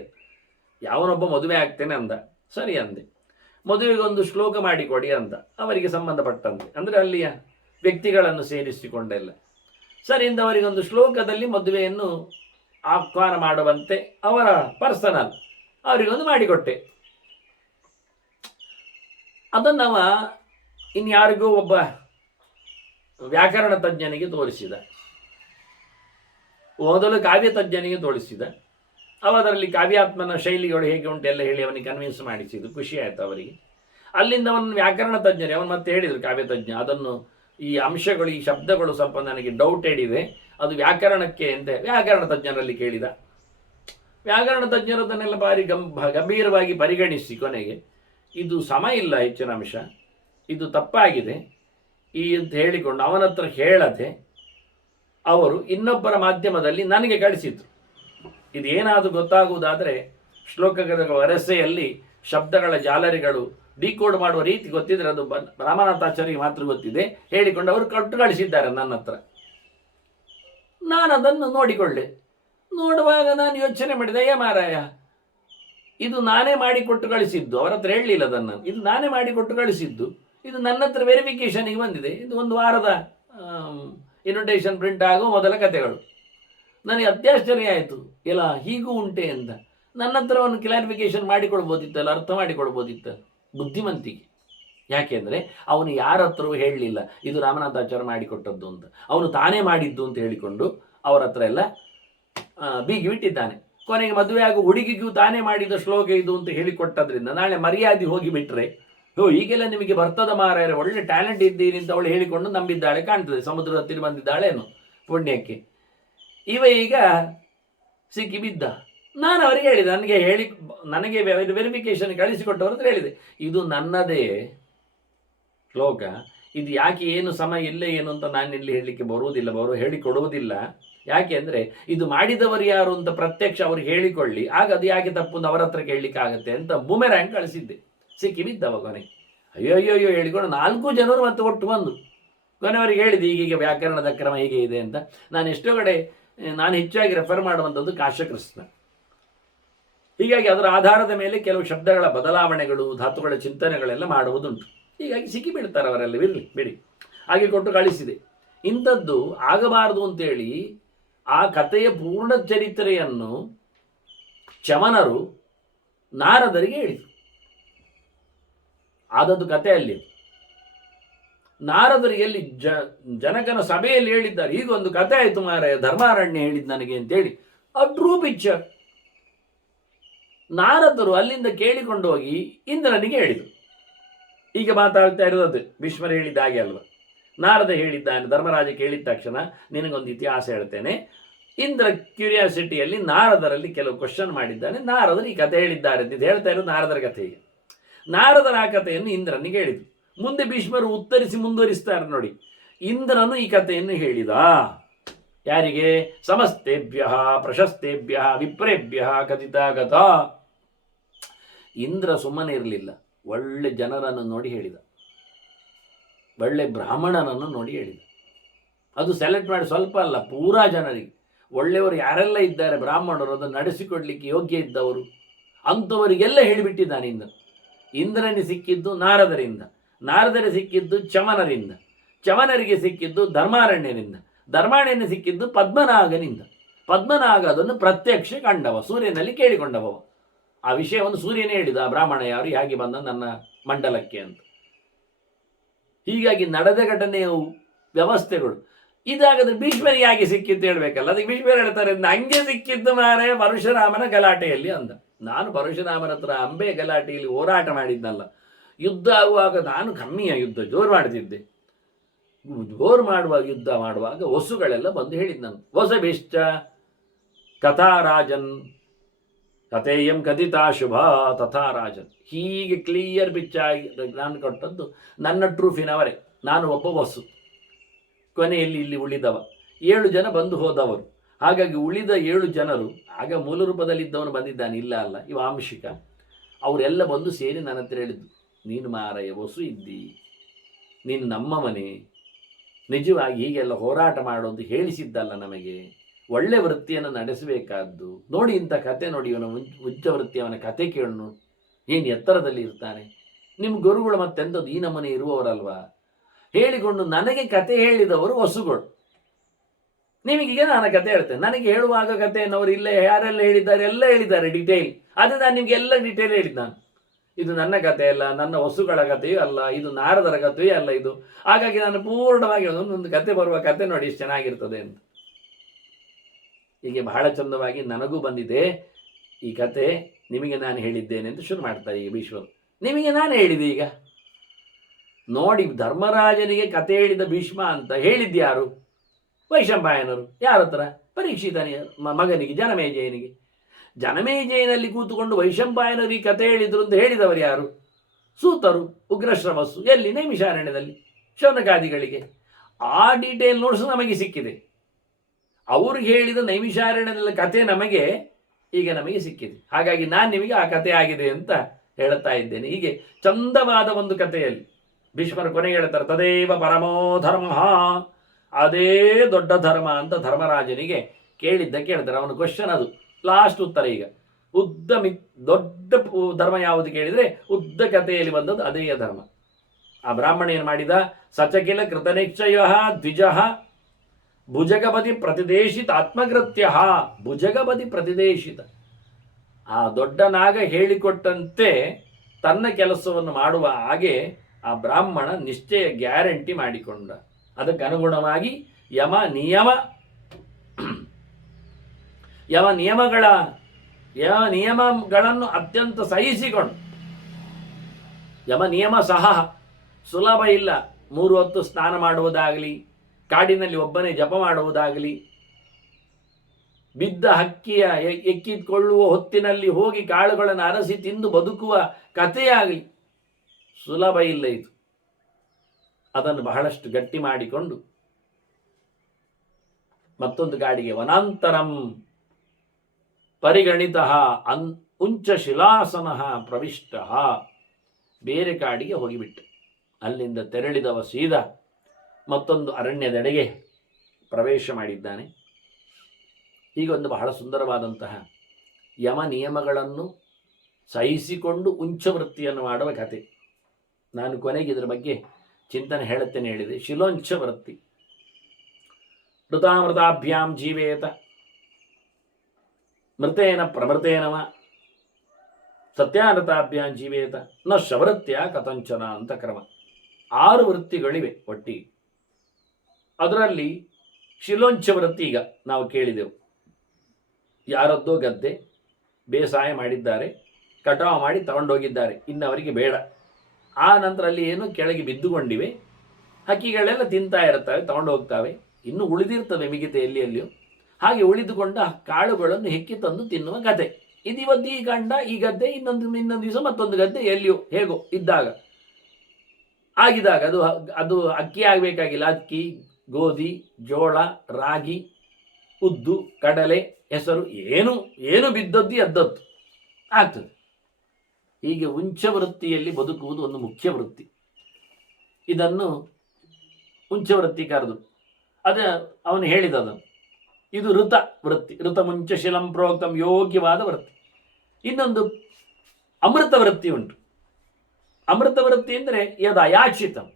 ಯಾವನೊಬ್ಬ ಮದುವೆ ಆಗ್ತೇನೆ ಅಂದ, ಸರಿ ಅಂದೆ. ಮದುವೆಗೆ ಒಂದು ಶ್ಲೋಕ ಮಾಡಿಕೊಡಿ ಅಂತ ಅವರಿಗೆ ಸಂಬಂಧಪಟ್ಟಂತೆ, ಅಂದರೆ ಅಲ್ಲಿಯ ವ್ಯಕ್ತಿಗಳನ್ನು ಸೇರಿಸಿಕೊಂಡೆಲ್ಲ ಸರಿ ಇಂದ ಅವರಿಗೊಂದು ಶ್ಲೋಕದಲ್ಲಿ ಮದುವೆಯನ್ನು ಆಹ್ವಾನ ಮಾಡುವಂತೆ ಅವರ ಪರ್ಸನಲ್ ಅವರಿಗೊಂದು ಮಾಡಿಕೊಟ್ಟೆ. ಅದನ್ನವ ಇನ್ಯಾರಿಗೂ ಒಬ್ಬ ವ್ಯಾಕರಣ ತಜ್ಞನಿಗೆ ತೋರಿಸಿದ, ಮೊದಲು ಕಾವ್ಯ ತಜ್ಞನಿಗೆ ತೋರಿಸಿದ. ಅವರಲ್ಲಿ ಕಾವ್ಯಾತ್ಮನ ಶೈಲಿಗಳು ಹೇಗೆ ಉಂಟು ಎಲ್ಲ ಹೇಳಿ ಅವನಿಗೆ ಕನ್ವಿನ್ಸ್ ಮಾಡಿಸಿದ್ದು. ಖುಷಿ ಆಯಿತು ಅವರಿಗೆ. ಅಲ್ಲಿಂದ ಅವನು ವ್ಯಾಕರಣ ತಜ್ಞರೇ ಅವನು ಮತ್ತೆ ಹೇಳಿದರು, ಕಾವ್ಯ ತಜ್ಞ, ಅದನ್ನು ಈ ಅಂಶಗಳು ಈ ಶಬ್ದಗಳು ಸ್ವಲ್ಪ ನನಗೆ ಡೌಟೆಡ್ ಇದೆ, ಅದು ವ್ಯಾಕರಣಕ್ಕೆ ಅಂತ ವ್ಯಾಕರಣ ತಜ್ಞರಲ್ಲಿ ಕೇಳಿದ. ವ್ಯಾಕರಣ ತಜ್ಞರು ಅದನ್ನೆಲ್ಲ ಭಾರಿ ಗಂಭೀರವಾಗಿ ಪರಿಗಣಿಸಿ ಕೊನೆಗೆ ಇದು ಸಮ ಇಲ್ಲ ಹೆಚ್ಚಿನ ಅಂಶ, ಇದು ತಪ್ಪಾಗಿದೆ ಈ ಅಂತ ಹೇಳಿಕೊಂಡು ಅವನ ಹತ್ರ ಹೇಳದೆ ಅವರು ಇನ್ನೊಬ್ಬರ ಮಾಧ್ಯಮದಲ್ಲಿ ನನಗೆ ಕಳಿಸಿದ್ರು. ಇದೇನಾದರೂ ಗೊತ್ತಾಗುವುದಾದರೆ ಶ್ಲೋಕಗಳ ವರಸೆಯಲ್ಲಿ ಶಬ್ದಗಳ ಜಾಲರಿಗಳು ಡಿಕೋಡ್ ಮಾಡುವ ರೀತಿ ಗೊತ್ತಿದ್ರೆ ಅದು ರಾಮನಾಥಾಚಾರ್ಯ ಮಾತ್ರ ಗೊತ್ತಿದೆ ಹೇಳಿಕೊಂಡು ಅವರು ಕೊಟ್ಟು ಕಳಿಸಿದ್ದಾರೆ ನನ್ನ ಹತ್ರ. ನಾನು ಅದನ್ನು ನೋಡಿಕೊಳ್ಳೆ. ನೋಡುವಾಗ ನಾನು ಯೋಚನೆ ಮಾಡಿದೆ, ಮಾರಾಯ ಇದು ನಾನೇ ಮಾಡಿಕೊಟ್ಟು ಕಳಿಸಿದ್ದು, ಅವರ ಹತ್ರ ಹೇಳಲಿಲ್ಲ ಅದನ್ನು, ಇದು ನಾನೇ ಮಾಡಿಕೊಟ್ಟು ಕಳಿಸಿದ್ದು, ಇದು ನನ್ನ ಹತ್ರ ವೆರಿಫಿಕೇಶನ್ಗೆ ಬಂದಿದೆ. ಇದು ಒಂದು ವಾರದ ಇನ್ವಿಟೇಷನ್ ಪ್ರಿಂಟ್ ಆಗುವ ಮೊದಲ ಕಥೆಗಳು. ನನಗೆ ಅತ್ಯಾಶ್ಚರ್ಯ ಆಯಿತು, ಇಲ್ಲ ಹೀಗೂ ಉಂಟೆ ಅಂತ. ನನ್ನ ಹತ್ರ ಅವನು ಕ್ಲಾರಿಫಿಕೇಶನ್ ಮಾಡಿಕೊಳ್ಬೋದಿತ್ತಲ್ಲ, ಅರ್ಥ ಮಾಡಿಕೊಳ್ಬೋದಿತ್ತ. ಬುದ್ಧಿವಂತಿಕೆ. ಯಾಕೆಂದರೆ ಅವನು ಯಾರ ಹತ್ರವೂ ಹೇಳಲಿಲ್ಲ ಇದು ರಾಮನಾಥಾಚಾರ್ಯ ಮಾಡಿಕೊಟ್ಟದ್ದು ಅಂತ, ಅವನು ತಾನೇ ಮಾಡಿದ್ದು ಅಂತ ಹೇಳಿಕೊಂಡು ಅವರ ಹತ್ರ ಎಲ್ಲ ಬೀಗಿ ಬಿಟ್ಟಿದ್ದಾನೆ. ಕೊನೆಗೆ ಮದುವೆ ಆಗೋ ಹುಡುಗಿಗೂ ತಾನೇ ಮಾಡಿದ ಶ್ಲೋಕ ಇದು ಅಂತ ಹೇಳಿಕೊಟ್ಟದ್ರಿಂದ ನಾಳೆ ಮರ್ಯಾದೆ ಹೋಗಿಬಿಟ್ರೆ, ಈಗೆಲ್ಲ ನಿಮಗೆ ಬರ್ತದ ಮಾರಾಯರೆ, ಒಳ್ಳೆ ಟ್ಯಾಲೆಂಟ್ ಇದ್ದೀರಿ ಅಂತ ಅವಳು ಹೇಳಿಕೊಂಡು ನಂಬಿದ್ದಾಳೆ ಕಾಣ್ತದೆ, ಸಮುದ್ರದ ಹತ್ತಿರ ಬಂದಿದ್ದಾಳೇನು ಪುಣ್ಯಕ್ಕೆ. ಇವ ಈಗ ಸಿಕ್ಕಿ ಬಿದ್ದ. ನಾನು ಅವರಿಗೆ ಹೇಳಿದೆ, ನನಗೆ ವೆರಿಫಿಕೇಶನ್ ಕಳಿಸಿಕೊಟ್ಟವ್ರ ಹತ್ರ ಹೇಳಿದೆ, ಇದು ನನ್ನದೇ ಶ್ಲೋಕ, ಇದು ಯಾಕೆ ಏನು ಸಮ ಇಲ್ಲ ಏನು ಅಂತ ನಾನು ಇಲ್ಲಿ ಹೇಳಲಿಕ್ಕೆ ಬರುವುದಿಲ್ಲ, ಹೇಳಿಕೊಡುವುದಿಲ್ಲ. ಯಾಕೆ ಅಂದರೆ ಇದು ಮಾಡಿದವರು ಯಾರು ಅಂತ ಪ್ರತ್ಯಕ್ಷ ಅವ್ರಿಗೆ ಹೇಳಿಕೊಳ್ಳಿ, ಆಗ ಅದು ಯಾಕೆ ತಪ್ಪು ಅಂತ ಅವರ ಹತ್ರ ಕೇಳಲಿಕ್ಕೆ ಆಗುತ್ತೆ ಅಂತ ಬೂಮೆರಾಂಗ್ ಕಳಿಸಿದ್ದೆ. ಸಿಕ್ಕಿ ಬಿದ್ದವ ಕೊನೆಗೆ. ಅಯ್ಯೋ ಹೇಳಿಕೊಂಡು 4 ಜನರು ಮತ್ತೆ ಒಟ್ಟು ಬಂದು ಕೊನೆಯವರಿಗೆ ಹೇಳಿದೆ ಹೀಗೆ ವ್ಯಾಕರಣದ ಕ್ರಮ ಹೀಗೆ ಇದೆ ಅಂತ. ನಾನು ಎಷ್ಟೋ ಕಡೆ ನಾನು ಹೆಚ್ಚಾಗಿ ರೆಫರ್ ಮಾಡುವಂಥದ್ದು ಕಾಶಕೃಷ್ಣ. ಹೀಗಾಗಿ ಅದರ ಆಧಾರದ ಮೇಲೆ ಕೆಲವು ಶಬ್ದಗಳ ಬದಲಾವಣೆಗಳು, ಧಾತುಗಳ ಚಿಂತನೆಗಳೆಲ್ಲ ಮಾಡುವುದುಂಟು. ಹೀಗಾಗಿ ಸಿಕ್ಕಿ ಬೀಳ್ತಾರೆ ಅವರೆಲ್ಲ, ಬಿಡಿ ಹಾಗೆ ಕೊಟ್ಟು ಕಳಿಸಿದೆ. ಇಂಥದ್ದು ಆಗಬಾರದು ಅಂತೇಳಿ ಆ ಕಥೆಯ ಪೂರ್ಣ ಚರಿತ್ರೆಯನ್ನು ಚಮನರು ನಾರದರಿಗೆ ಹೇಳಿದರು. ಆದದ್ದು ಕಥೆಯಲ್ಲಿ ನಾರದರು ಎಲ್ಲಿ ಜನಕನ ಸಭೆಯಲ್ಲಿ ಹೇಳಿದ್ದಾರೆ, ಹೀಗೊಂದು ಕಥೆ ಆಯಿತು ಮಾರಾಯ, ಧರ್ಮಾರಣ್ಯ ಹೇಳಿದ್ದು ನನಗೆ ಅಂತೇಳಿ. ಆ ಟ್ರೂ ಪಿಕ್ಚರ್. ನಾರದರು ಅಲ್ಲಿಂದ ಕೇಳಿಕೊಂಡು ಹೋಗಿ ಇಂದ್ರನಿಗೆ ಹೇಳಿದರು. ಈಗ ಮಾತಾಡ್ತಾ ಇರೋದು ಭೀಷ್ಮರು ಹೇಳಿದ್ದ ಹಾಗೆ ಅಲ್ವ. ನಾರದ ಹೇಳಿದ್ದಾನೆ, ಧರ್ಮರಾಜ ಕೇಳಿದ ತಕ್ಷಣ ನಿನಗೊಂದು ಇತಿಹಾಸ ಹೇಳ್ತೇನೆ. ಇಂದ್ರ ಕ್ಯೂರಿಯಾಸಿಟಿಯಲ್ಲಿ ನಾರದರಲ್ಲಿ ಕೆಲವು ಕ್ವಶನ್ ಮಾಡಿದ್ದಾನೆ, ನಾರದರು ಈ ಕಥೆ ಹೇಳಿದ್ದಾರೆ ಅಂತ ಹೇಳ್ತಾ ಇರೋದು ನಾರದರ ಕಥೆಗೆ. ನಾರದರ ಆ ಕಥೆಯನ್ನು ಇಂದ್ರನಿಗೆ ಹೇಳಿದರು. ಮುಂದೆ ಭೀಷ್ಮರು ಉತ್ತರಿಸಿ ಮುಂದುವರಿಸ್ತಾರೆ ನೋಡಿ. ಇಂದ್ರನು ಈ ಕಥೆಯನ್ನು ಹೇಳಿದ ಯಾರಿಗೆ? ಸಮಸ್ತೇಭ್ಯ ಪ್ರಶಸ್ತೇಭ್ಯ ವಿಪ್ರೇಭ್ಯ ಕಥಿತಾಗತ. ಇಂದ್ರ ಸುಮ್ಮನೆ ಇರಲಿಲ್ಲ, ಒಳ್ಳೆ ಜನರನ್ನು ನೋಡಿ ಹೇಳಿದ, ಒಳ್ಳೆ ಬ್ರಾಹ್ಮಣನನ್ನು ನೋಡಿ ಹೇಳಿದ. ಅದು ಸೆಲೆಕ್ಟ್ ಮಾಡಿ ಸ್ವಲ್ಪ ಅಲ್ಲ, ಪೂರಾ ಜನರಿಗೆ ಒಳ್ಳೆಯವರು ಯಾರೆಲ್ಲ ಇದ್ದಾರೆ ಬ್ರಾಹ್ಮಣರು, ಅದನ್ನು ನಡೆಸಿಕೊಡ್ಲಿಕ್ಕೆ ಯೋಗ್ಯ ಇದ್ದವರು ಅಂಥವರಿಗೆಲ್ಲ ಹೇಳಿಬಿಟ್ಟಿದ್ದಾನೆ ಇಂದ್ರ. ಇಂದ್ರನಿಗೆ ಸಿಕ್ಕಿದ್ದು ನಾರದರಿಂದ, ನಾರದರಿಗೆ ಸಿಕ್ಕಿದ್ದು ಚಮನರಿಂದ, ಚಮನರಿಗೆ ಸಿಕ್ಕಿದ್ದು ಧರ್ಮಾರಣ್ಯನಿಂದ, ಧರ್ಮಾರಣ್ಯನಿಗೆ ಸಿಕ್ಕಿದ್ದು ಪದ್ಮನಾಗನಿಂದ. ಪದ್ಮನಾಗ ಅದನ್ನು ಪ್ರತ್ಯಕ್ಷ ಕಂಡವ, ಸೂರ್ಯನಲ್ಲಿ ಕೇಳಿಕೊಂಡವ. ಆ ವಿಷಯವನ್ನು ಸೂರ್ಯನೇ ಹೇಳಿದ, ಬ್ರಾಹ್ಮಣ ಯಾರು, ಹೇಗೆ ಬಂದ ನನ್ನ ಮಂಡಲಕ್ಕೆ ಅಂತ. ಹೀಗಾಗಿ ನಡೆದ ಘಟನೆಯ ವ್ಯವಸ್ಥೆಗಳು ಇದಾಗದ್ರೆ ಭೀಷ್ಮರಿಗೆ ಹೇಗೆ ಸಿಕ್ಕಿತ್ತು ಹೇಳ್ಬೇಕಲ್ಲ. ಅದಕ್ಕೆ ಭೀಷ್ಮರು ಹೇಳ್ತಾರೆ, ಹಂಗೆ ಸಿಕ್ಕಿದ್ದು ಮಾರೇ ಪರಶುರಾಮನ ಗಲಾಟೆಯಲ್ಲಿ ಅಂದ. ನಾನು ಪರಶುರಾಮನ ಹತ್ರ ಅಂಬೆ ಗಲಾಟೆಯಲ್ಲಿ ಹೋರಾಟ ಮಾಡಿದ್ನಲ್ಲ, ಯುದ್ಧ ಆಗುವಾಗ ನಾನು ಕಮ್ಮಿಯ ಯುದ್ಧ ಜೋರು ಮಾಡ್ತಿದ್ದೆ. ಜೋರು ಮಾಡುವಾಗ ಯುದ್ಧ ಮಾಡುವಾಗ ವಸುಗಳೆಲ್ಲ ಬಂದು ಹೇಳಿದ್ದು ನಾನು, ವಸಭಿಶ್ಚ ಕಥಾರಾಜನ್ ಕಥೇಯಂ ಕಥಿತಾ ಶುಭ ತಥಾರಾಜನ್. ಹೀಗೆ ಕ್ಲಿಯರ್ ಪಿಕ್ಚಾಗಿ ನಾನು ಕೊಟ್ಟದ್ದು ನನ್ನ ಟ್ರೂಫಿನವರೇ. ನಾನು ಒಬ್ಬ ವಸು, ಕೊನೆಯಲ್ಲಿ ಇಲ್ಲಿ ಉಳಿದವ. 7 ಜನ ಬಂದು ಹೋದವರು. ಹಾಗಾಗಿ ಉಳಿದ 7 ಜನರು, ಆಗ ಮೂಲ ರೂಪದಲ್ಲಿದ್ದವನು ಬಂದಿದ್ದಾನೆ, ಇಲ್ಲ ಅಲ್ಲ ಇವ ಆಂಶಿಕ, ಅವರೆಲ್ಲ ಬಂದು ಸೇರಿ ನನ್ನ ಹತ್ರ ಹೇಳಿದ್ದು, ನೀನು ಮಾರಾಯ ವಸು ಇದ್ದಿ, ನೀನು ನಮ್ಮ ಮನೆ, ನಿಜವಾಗಿ ಹೀಗೆಲ್ಲ ಹೋರಾಟ ಮಾಡೋದು ಹೇಳಿಸಿದ್ದಲ್ಲ ನಮಗೆ. ಒಳ್ಳೆ ವೃತ್ತಿಯನ್ನು ನಡೆಸಬೇಕಾದ್ದು. ನೋಡಿ ಇಂಥ ಕತೆ ನೋಡಿ, ಇವನ ಉಚ್ಚ ವೃತ್ತಿ, ಅವನ ಕತೆ ಕೇಳು, ಏನು ಎತ್ತರದಲ್ಲಿ ಇರ್ತಾನೆ. ನಿಮ್ಮ ಗುರುಗಳು ಮತ್ತೆಂಥದ್ದು ಈ ನಮ್ಮನೆ ಇರುವವರಲ್ವಾ? ಹೇಳಿಕೊಂಡು ನನಗೆ ಕತೆ ಹೇಳಿದವರು ವಸುಗಳು. ನಿಮಗೀಗ ನಾನು ಕತೆ ಹೇಳ್ತೇನೆ, ನನಗೆ ಹೇಳುವಾಗ ಕಥೆಯನ್ನವರು ಇಲ್ಲ ಯಾರೆಲ್ಲ ಹೇಳಿದ್ದಾರೆ, ಎಲ್ಲ ಹೇಳಿದ್ದಾರೆ ಡೀಟೇಲ್. ಅದು ನಾನು ನಿಮ್ಗೆ ಎಲ್ಲ ಡೀಟೇಲ್ ಹೇಳಿದ್ದು. ನಾನು ಇದು ನನ್ನ ಕಥೆ ಅಲ್ಲ, ನನ್ನ ವಸುಗಳ ಕಥೆಯೂ ಅಲ್ಲ, ಇದು ನಾರದರ ಕಥೆಯೂ ಅಲ್ಲ ಇದು. ಹಾಗಾಗಿ ನಾನು ಪೂರ್ಣವಾಗಿ ಒಂದು ಕತೆ ಬರುವ ಕತೆ ನೋಡಿ ಎಷ್ಟು ಚೆನ್ನಾಗಿರ್ತದೆ ಅಂತ. ಹೀಗೆ ಬಹಳ ಚಂದವಾಗಿ ನನಗೂ ಬಂದಿದೆ ಈ ಕತೆ, ನಿಮಗೆ ನಾನು ಹೇಳಿದ್ದೇನೆ ಅಂತ ಶುರು ಮಾಡ್ತಾರೆ ಈಗ ಭೀಷ್ಮರು. ನಿಮಗೆ ನಾನು ಹೇಳಿದೆ ಈಗ ನೋಡಿ, ಧರ್ಮರಾಜನಿಗೆ ಕತೆ ಹೇಳಿದ ಭೀಷ್ಮ ಅಂತ ಹೇಳಿದ್ಯಾರು? ವೈಶಂಪಾಯನರು. ಯಾರ ಹತ್ರ? ಪರೀಕ್ಷಿತನ ಮಗನಿಗೆ, ಜನಮೇಜಯನಿಗೆ. ಜನಮೇಜಯನಲ್ಲಿ ಕೂತುಕೊಂಡು ವೈಶಂಪಾಯನರು ಈ ಕತೆ ಹೇಳಿದ್ರು ಅಂತ ಹೇಳಿದವರು ಯಾರು? ಸೂತರು, ಉಗ್ರಶ್ರವಸ್ಸು. ಎಲ್ಲಿ? ನೈಮಿಷಾರಣ್ಯದಲ್ಲಿ ಶೌನಕಾದಿಗಳಿಗೆ. ಆ ಡೀಟೇಲ್ ನೋಟ್ಸ್ ನಮಗೆ ಸಿಕ್ಕಿದೆ. ಅವ್ರಿಗೆ ಹೇಳಿದ ನೈಮಿಷಾರಣ್ಯದ ಕತೆ ನಮಗೆ ಸಿಕ್ಕಿದೆ. ಹಾಗಾಗಿ ನಾನು ನಿಮಗೆ ಆ ಕತೆ ಆಗಿದೆ ಅಂತ ಹೇಳುತ್ತಾ ಇದ್ದೇನೆ. ಹೀಗೆ ಚಂದವಾದ ಒಂದು ಕಥೆಯಲ್ಲಿ ಭೀಷ್ಮರು ಕೊನೆಗೆ ಹೇಳ್ತಾರೆ, ತದೇವ ಪರಮೋ ಧರ್ಮ, ಅದೇ ದೊಡ್ಡ ಧರ್ಮ ಅಂತ ಧರ್ಮರಾಜನಿಗೆ ಕೇಳ್ತಾರೆ. ಅವನ ಕ್ವಶನ್ ಅದು, ಲಾಸ್ಟ್ ಉತ್ತರ. ಈಗ ದೊಡ್ಡ ಧರ್ಮ ಯಾವುದು ಕೇಳಿದರೆ ಉದ್ದ ಕಥೆಯಲ್ಲಿ ಬಂದದ್ದು ಅದೇ ಧರ್ಮ. ಆ ಬ್ರಾಹ್ಮಣ ಏನು ಮಾಡಿದ? ಸಚಕಿಲ ಕೃತನಿಶ್ಚಯ ದ್ವಿಜ ಭುಜಗಪತಿ ಪ್ರತಿದೇಶಿತ ಆತ್ಮಕೃತ್ಯ. ಭುಜಗಪತಿ ಪ್ರತಿದೇಶಿತ. ಆ ದೊಡ್ಡ ನಾಗ ಹೇಳಿಕೊಟ್ಟಂತೆ ತನ್ನ ಕೆಲಸವನ್ನು ಮಾಡುವ ಹಾಗೆ ಆ ಬ್ರಾಹ್ಮಣ ನಿಶ್ಚಯ ಗ್ಯಾರಂಟಿ ಮಾಡಿಕೊಂಡ. ಅದಕ್ಕನುಗುಣವಾಗಿ ಯಮ ನಿಯಮಗಳನ್ನು ಅತ್ಯಂತ ಸಹಿಸಿಕೊಂಡು, ಯಮ ನಿಯಮ ಸಹ ಸುಲಭ ಇಲ್ಲ. 3 ಹೊತ್ತು ಸ್ನಾನ ಮಾಡುವುದಾಗಲಿ, ಕಾಡಿನಲ್ಲಿ ಒಬ್ಬನೇ ಜಪ ಮಾಡುವುದಾಗಲಿ, ಬಿದ್ದ ಹಕ್ಕಿಯ ಎಕ್ಕಿಕೊಳ್ಳುವ ಹೊತ್ತಿನಲ್ಲಿ ಹೋಗಿ ಕಾಳುಗಳನ್ನು ಅರಸಿ ತಿಂದು ಬದುಕುವ ಕಥೆಯಾಗಲಿ ಸುಲಭ ಇಲ್ಲ ಇದು. ಅದನ್ನು ಬಹಳಷ್ಟು ಗಟ್ಟಿ ಮಾಡಿಕೊಂಡು ಮತ್ತೊಂದು ಕಾಡಿಗೆ, ವನಾಂತರಂ ಪರಿಗಣಿತ ಉಂಚ ಶಿಲಾಸನ ಪ್ರವಿಷ್ಟ, ಬೇರೆ ಕಾಡಿಗೆ ಹೋಗಿಬಿಟ್ಟು ಅಲ್ಲಿಂದ ತೆರಳಿದವ ಸೀದಾ ಮತ್ತೊಂದು ಅರಣ್ಯದೆಡೆಗೆ ಪ್ರವೇಶ ಮಾಡಿದ್ದಾನೆ. ಈಗ ಒಂದು ಬಹಳ ಸುಂದರವಾದಂತಹ ಯಮ ನಿಯಮಗಳನ್ನು ಸಹಿಸಿಕೊಂಡು ಉಂಚ ವೃತ್ತಿಯನ್ನು ಮಾಡುವ ಕತೆ. ನಾನು ಕೊನೆಗೆ ಇದರ ಬಗ್ಗೆ ಚಿಂತನೆ ಹೇಳುತ್ತೇನೆ ಹೇಳಿದೆ. ಶಿಲೋಂಚ ವೃತ್ತಿ. ಮೃತಾಮೃತಾಭ್ಯಾಂ ಜೀವೇತ ಮೃತೇನ ಪ್ರಮೃತೇನವ ಸತ್ಯಾನತಾಭ್ಯಾಂ ಜೀವೇತ ನ ಶವೃತ್ಯ ಕಥಂಚನ ಅಂತ ಕ್ರಮ. 6 ವೃತ್ತಿಗಳಿವೆ ಒಟ್ಟಿಗೆ. ಅದರಲ್ಲಿ ಶಿಲೋಂಚ ವೃತ್ತಿ ಈಗ ನಾವು ಕೇಳಿದೆವು. ಯಾರದ್ದೋ ಗದ್ದೆ ಬೇಸಾಯ ಮಾಡಿದ್ದಾರೆ, ಕಟಾವು ಮಾಡಿ ತಗೊಂಡೋಗಿದ್ದಾರೆ, ಇನ್ನವರಿಗೆ ಬೇಡ. ಆ ನಂತರ ಅಲ್ಲಿ ಏನು ಕೆಳಗೆ ಬಿದ್ದುಕೊಂಡಿವೆ, ಹಕ್ಕಿಗಳೆಲ್ಲ ತಿಂತಾ ಇರುತ್ತವೆ, ತಗೊಂಡು ಹೋಗ್ತವೆ. ಇನ್ನು ಉಳಿದಿರ್ತವೆ ಮಿಗಿತೆ ಎಲ್ಲಿಯಲ್ಲಿಯೂ. ಹಾಗೆ ಉಳಿದುಕೊಂಡ ಕಾಳುಗಳನ್ನು ಹೆಕ್ಕಿ ತಂದು ತಿನ್ನುವ ಕತೆ ಇದು. ಇವತ್ತು ಈ ಗಂಡ ಈ ಗದ್ದೆ, ಇನ್ನೊಂದು ದಿವಸ ಮತ್ತೊಂದು ಗದ್ದೆ ಎಲ್ಲಿಯೋ ಹೇಗೋ ಇದ್ದಾಗ ಆಗಿದಾಗ ಅದು ಅಕ್ಕಿ ಆಗಬೇಕಾಗಿಲ್ಲ. ಅಕ್ಕಿ, ಗೋಧಿ, ಜೋಳ, ರಾಗಿ, ಉದ್ದು, ಕಡಲೆ, ಹೆಸರು, ಏನು ಬಿದ್ದದ್ದು ಎದ್ದದ್ದು ಆಗ್ತದೆ. ಹೀಗೆ ಉಂಚ ವೃತ್ತಿಯಲ್ಲಿ ಬದುಕುವುದು ಒಂದು ಮುಖ್ಯ ವೃತ್ತಿ. ಇದನ್ನು ಉಂಚ ವೃತ್ತಿ ಕರೆದು ಅವನು ಹೇಳಿದದನ್ನು. ಇದು ಋತ ವೃತ್ತಿ. ಋತ ಮುಂಚ ಶಿಲಂ ಪ್ರೋಕ್ತಂ, ಯೋಗ್ಯವಾದ ವೃತ್ತಿ. ಇನ್ನೊಂದು ಅಮೃತ ವೃತ್ತಿ ಉಂಟು. ಅಮೃತ ವೃತ್ತಿ ಅಂದರೆ ಯದಾಯಾಚಿತಂ,